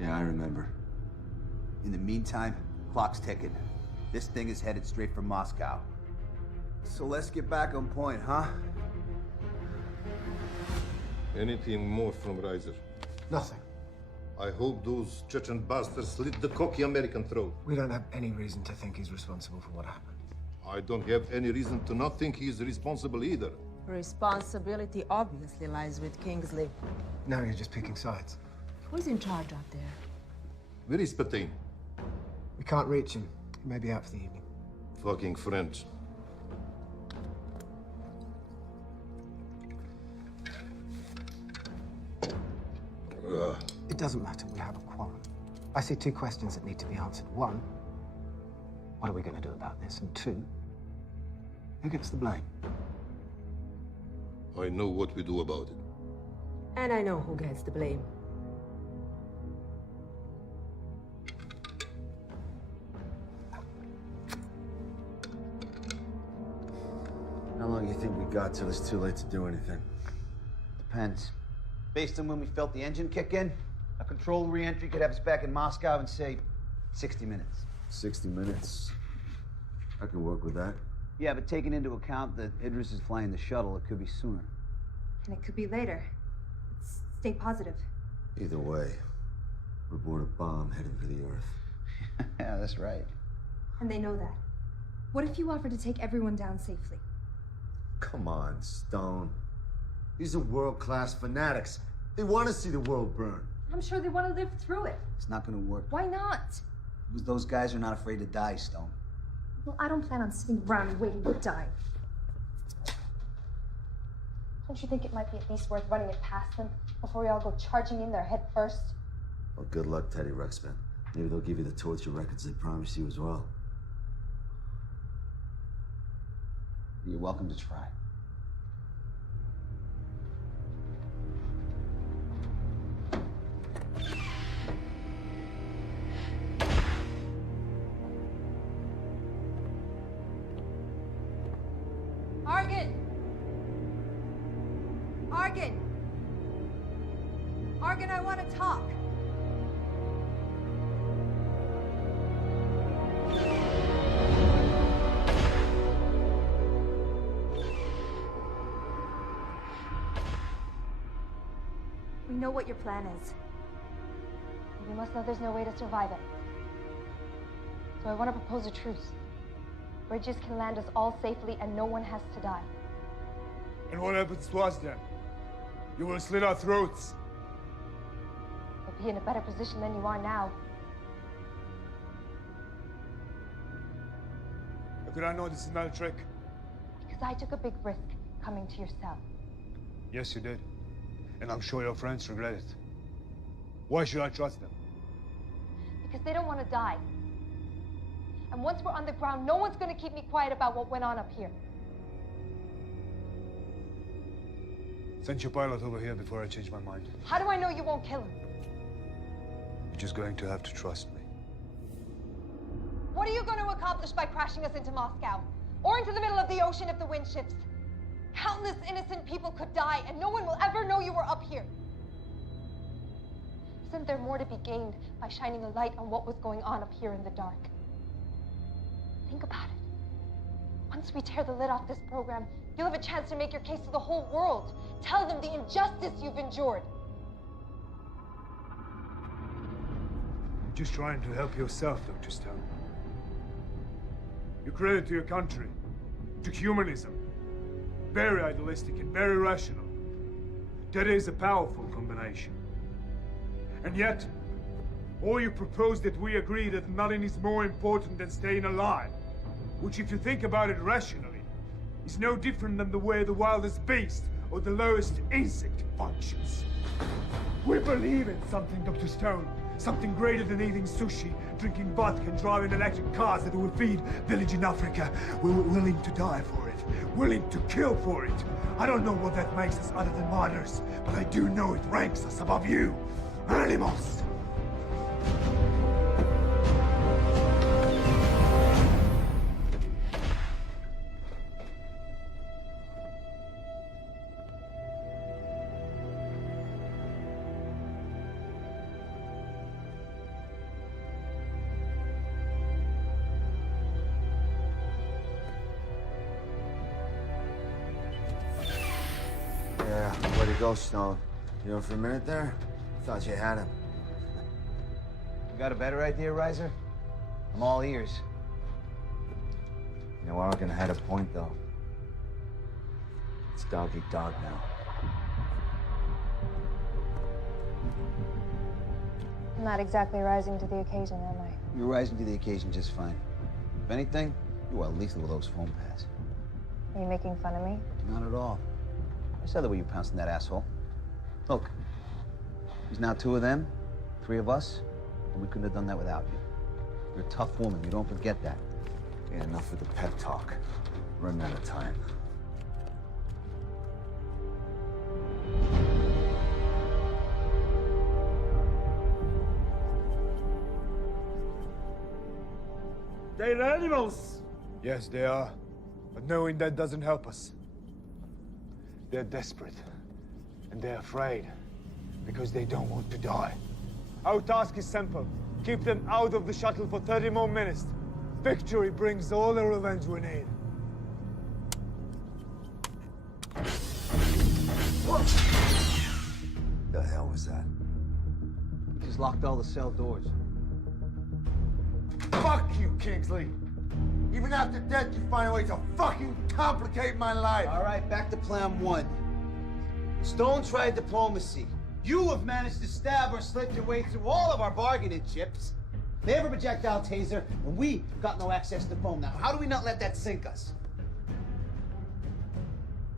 Yeah, I remember. In the meantime, clock's ticking. This thing is headed straight for Moscow. So let's get back on point, huh? Anything more from Reiser? Nothing. I hope those Chechen bastards slit the cocky American throat. We don't have any reason to think he's responsible for what happened. I don't have any reason to not think he's responsible either. Responsibility obviously lies with Kingsley. Now you're just picking sides. Who's in charge out there? Where is Petain? We can't reach him. He may be out for the evening. Fucking French. It doesn't matter. We have a quarrel. I see 2 questions that need to be answered. 1, what are we going to do about this? And 2, who gets the blame? I know what we do about it. And I know who gets the blame. How long do you think we got till it's too late to do anything? Depends. Based on when we felt the engine kick in, a controlled re-entry could have us back in Moscow in, say, 60 minutes. 60 minutes. I can work with that. Yeah, but taking into account that Idris is flying the shuttle, it could be sooner. And it could be later. Let's stay positive. Either way, we're aboard a bomb heading for the Earth. Yeah, that's right. And they know that. What if you offer to take everyone down safely? Come on, Stone. These are world-class fanatics. They want to see the world burn. I'm sure they want to live through it. It's not gonna work. Why not? Because those guys are not afraid to die, Stone. Well, I don't plan on sitting around and waiting to die. Don't you think it might be at least worth running it past them before we all go charging in there head first? Well, good luck, Teddy Ruxpin. Maybe they'll give you the torture records they promised you as well. You're welcome to try. Argan! Argan! Argan, I want to talk. We know what your plan is. You must know there's no way to survive it. So I want to propose a truce. Bridges can land us all safely and no one has to die. And what happens to us then? You will slit our throats. You'll be in a better position than you are now. How could I know this is not a trick? Because I took a big risk coming to your cell. Yes, you did. And I'm sure your friends regret it. Why should I trust them? Because they don't want to die. And once we're on the ground, no one's going to keep me quiet about what went on up here. Send your pilot over here before I change my mind. How do I know you won't kill him? You're just going to have to trust me. What are you going to accomplish by crashing us into Moscow? Or into the middle of the ocean if the wind shifts? Countless innocent people could die, and no one will ever know you were up here. Isn't there more to be gained by shining a light on what was going on up here in the dark? Think about it. Once we tear the lid off this program, you'll have a chance to make your case to the whole world. Tell them the injustice you've endured. You're just trying to help yourself, Dr. Stone. You credit to your country, to humanism. Very idealistic and very rational. That is a powerful combination. And yet, all you propose that we agree that nothing is more important than staying alive, which if you think about it rationally, is no different than the way the wildest beast or the lowest insect functions. We believe in something, Dr. Stone. Something greater than eating sushi, drinking vodka, and driving electric cars that will feed village in Africa. We're willing to die for it. Willing to kill for it. I don't know what that makes us other than martyrs, but I do know it ranks us above you. Animals! Yeah, where'd he go, Stone? You know, for a minute there, thought you had him. You got a better idea, Riser? I'm all ears. You know, Arkin had a point, though. It's dog eat dog now. I'm not exactly rising to the occasion, am I? You're rising to the occasion just fine. If anything, you are lethal with those phone pads. Are you making fun of me? Not at all. I saw the way you pounced on that asshole. Look, there's now 2 of them, 3 of us, and we couldn't have done that without you. You're a tough woman, you don't forget that. Yeah, enough with the pep talk. Running out of time. They're animals! Yes, they are. But knowing that doesn't help us. They're desperate. And they're afraid. Because they don't want to die. Our task is simple. Keep them out of the shuttle for 30 more minutes. Victory brings all the revenge we need. The hell was that? We just locked all the cell doors. Fuck you, Kingsley! Even after death, you find a way to fucking complicate my life! All right, back to plan one. Stone tried diplomacy. You have managed to stab or slit your way through all of our bargaining chips. They have a projectile taser, and we got no access to foam now. How do we not let that sink us?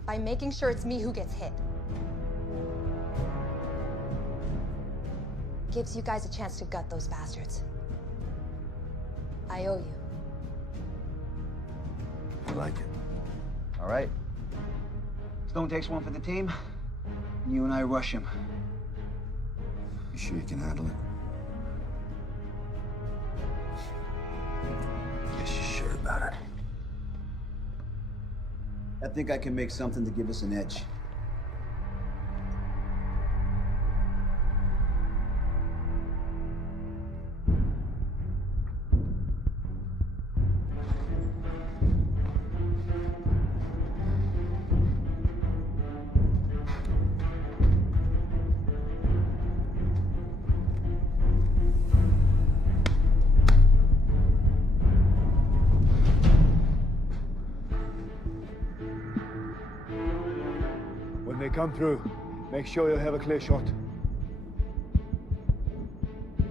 By making sure it's me who gets hit. Gives you guys a chance to gut those bastards. I owe you. I like it. All right. Stone takes one for the team, and you and I rush him. You sure you can handle it? Guess you're sure about it. I think I can make something to give us an edge. When they come through, make sure you have a clear shot.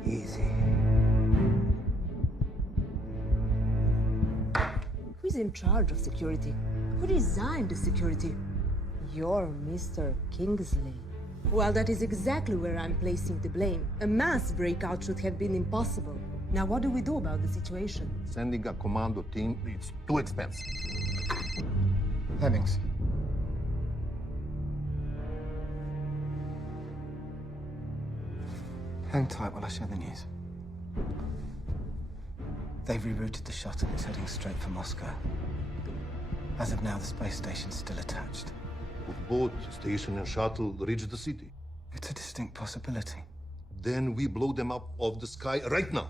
Easy. Who's in charge of security? Who designed the security? You're Mr. Kingsley. Well, that is exactly where I'm placing the blame. A mass breakout should have been impossible. Now, what do we do about the situation? Sending a commando team, it's too expensive. Hemmings. Hang tight while I share the news. They've rerouted the shuttle. It's heading straight for Moscow. As of now, the space station's still attached. If both station and shuttle reach the city, It's a distinct possibility. then we blow them up off the sky right now.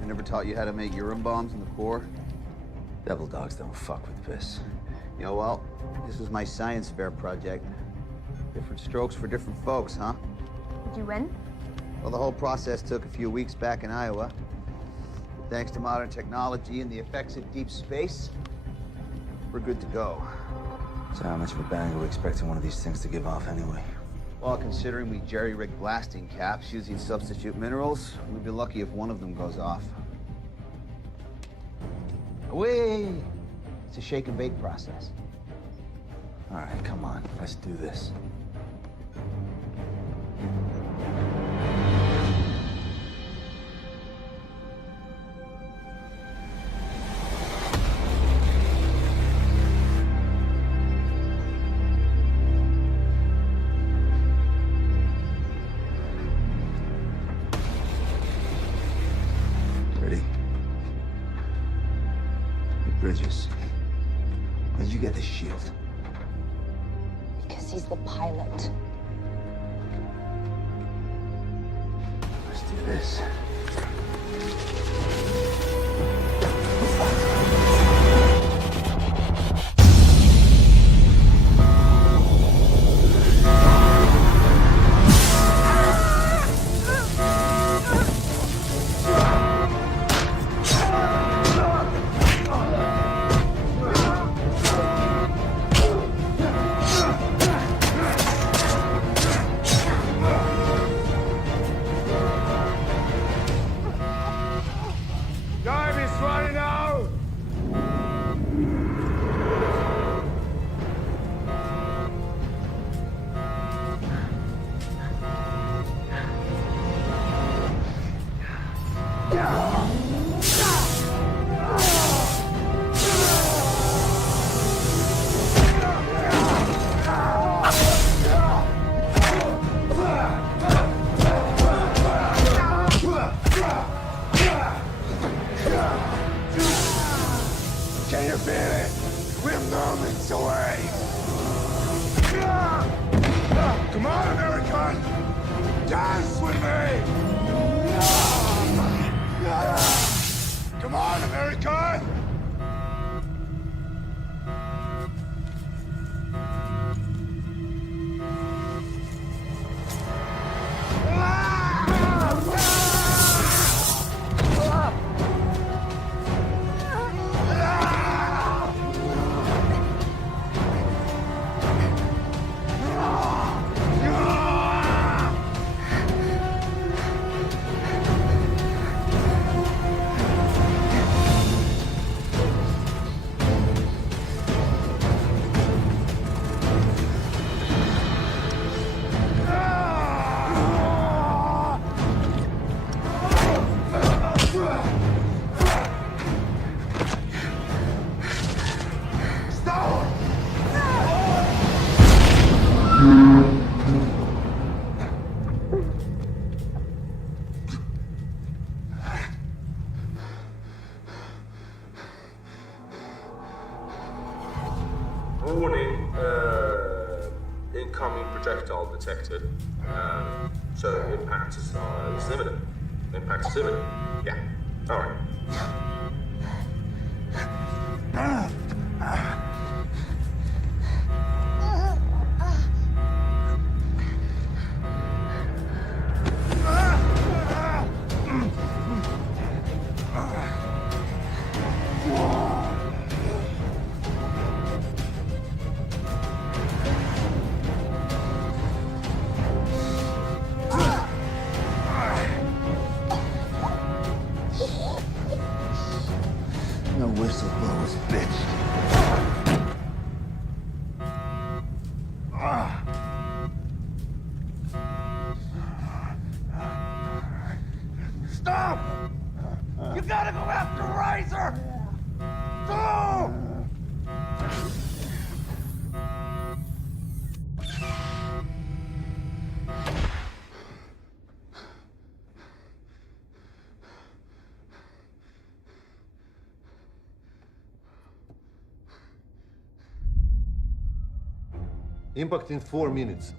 I never taught you how to make urine bombs in the Corps? Devil dogs don't fuck with piss. You know, well, this was my science fair project. Different strokes for different folks, huh? Did you win? Well, the whole process took a few weeks back in Iowa. But thanks to modern technology and the effects of deep space, we're good to go. So how much of a bang are we expecting one of these things to give off anyway? Well, considering we jerry-rigged blasting caps using substitute minerals, we'd be lucky if one of them goes off. Wait! It's a shake and bake process. All right, come on, let's do this. Ready? Hey, Bridges. Why'd you get the shield? Because he's the pilot. Let's do this. Time is running out! Can you feel it? We're moments away! Come on, American! Dance with me! Come on, American! Warning, incoming projectile detected. So impact is imminent. Impact is imminent. Yeah. All right. No whistleblowers, bitch. Stop! You gotta go after Razor! Go! Impact in 4 minutes.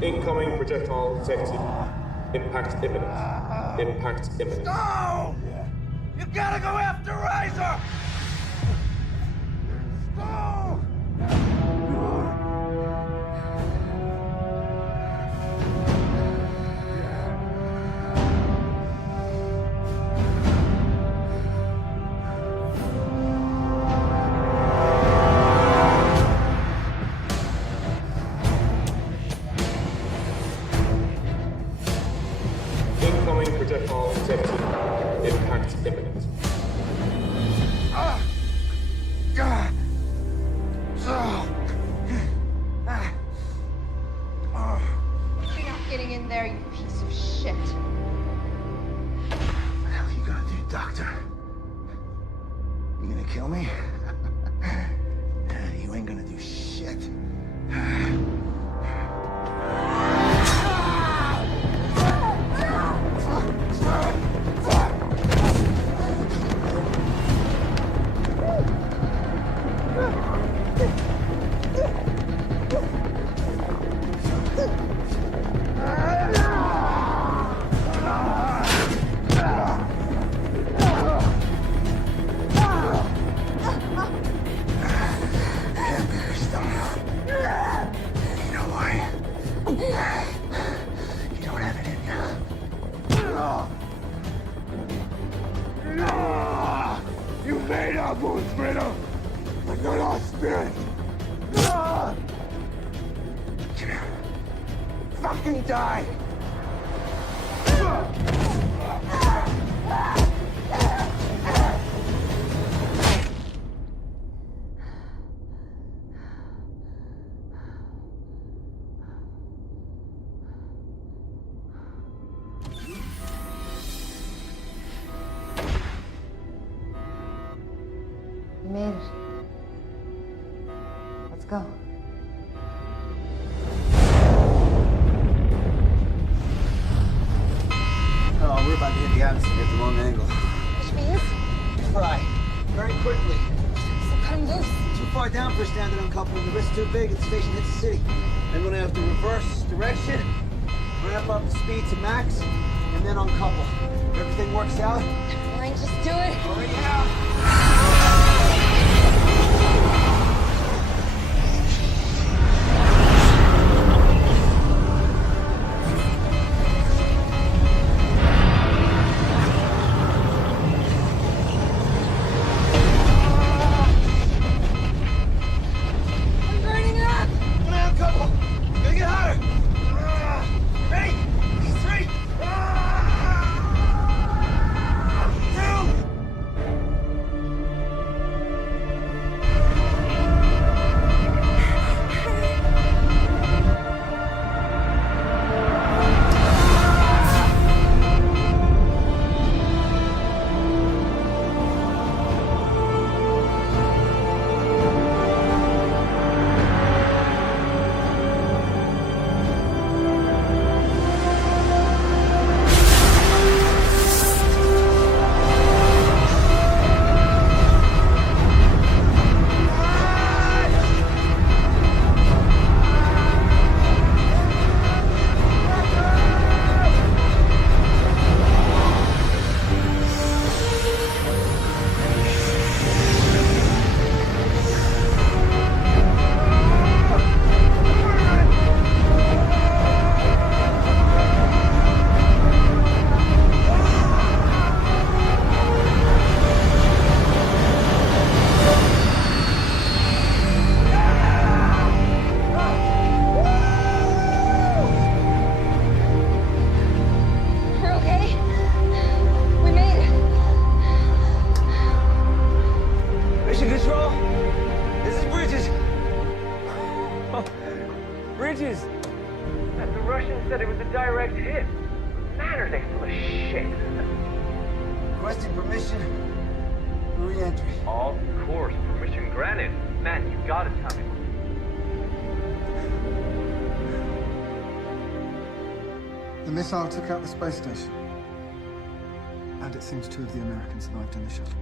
Incoming projectile detected. Impact imminent. Impact imminent. No! You gotta go after Razor! Go! projectile detected. Impact imminent. You're not getting in there, you piece of shit. What the hell are you gonna do, Doctor? You gonna kill me? You ain't gonna do shit. You made our wounds brittle, but not our spirit. Fucking die! You made it. Let's go. Oh, we're about to hit the atmosphere at the wrong angle. Which means? Fry. Very quickly. So cut him loose. Too far down for a standard uncoupling. The risk's too big and the station hits the city. Then we're gonna have to reverse direction, ramp up the speed to max, and then uncouple. If everything works out. Fine, just do it. Hurry out. I'm burning up. Come on, uncouple. Gotta get hotter. Ready? 3. 2. We're okay. We made it. Mission Control, this is Bridges. Bridges! The Russians said it was a direct hit. Man, are they full of shit. Requesting permission for re-entry. Of course, permission granted. Man, you gotta tell me. The missile took out the space station. And it seems 2 of the Americans survived in the shuttle.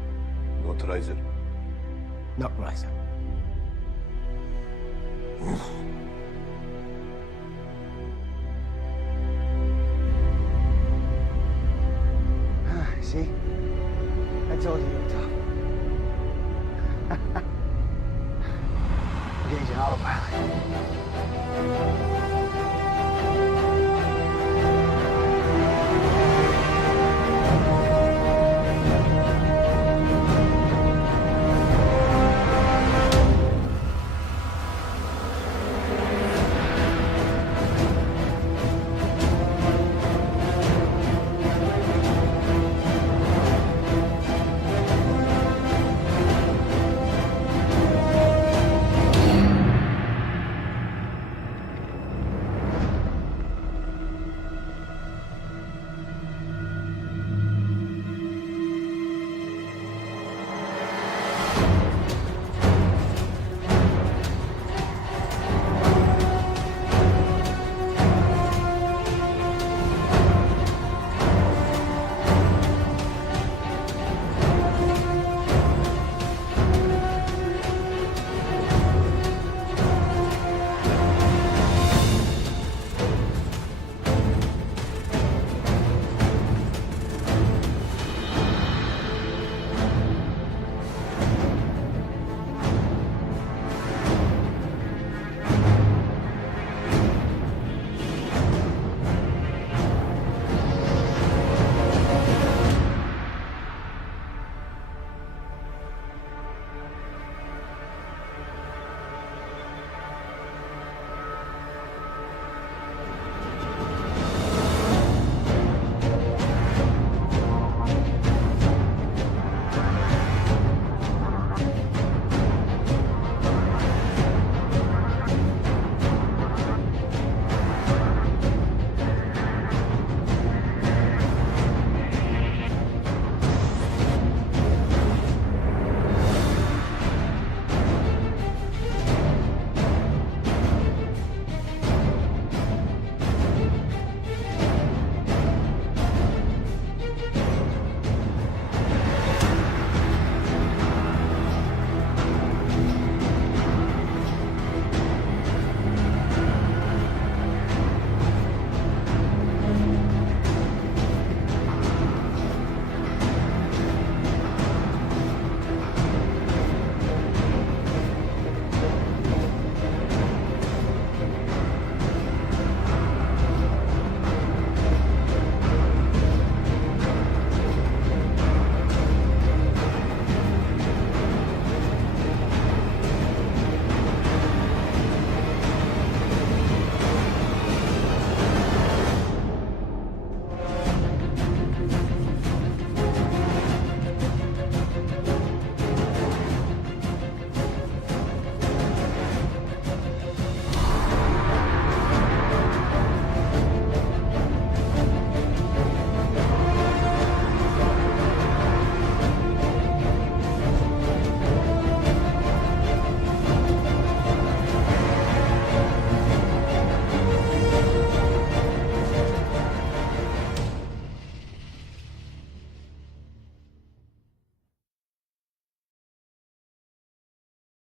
Not Riser. Not Riser. See? I told you were tough. Engage an autopilot.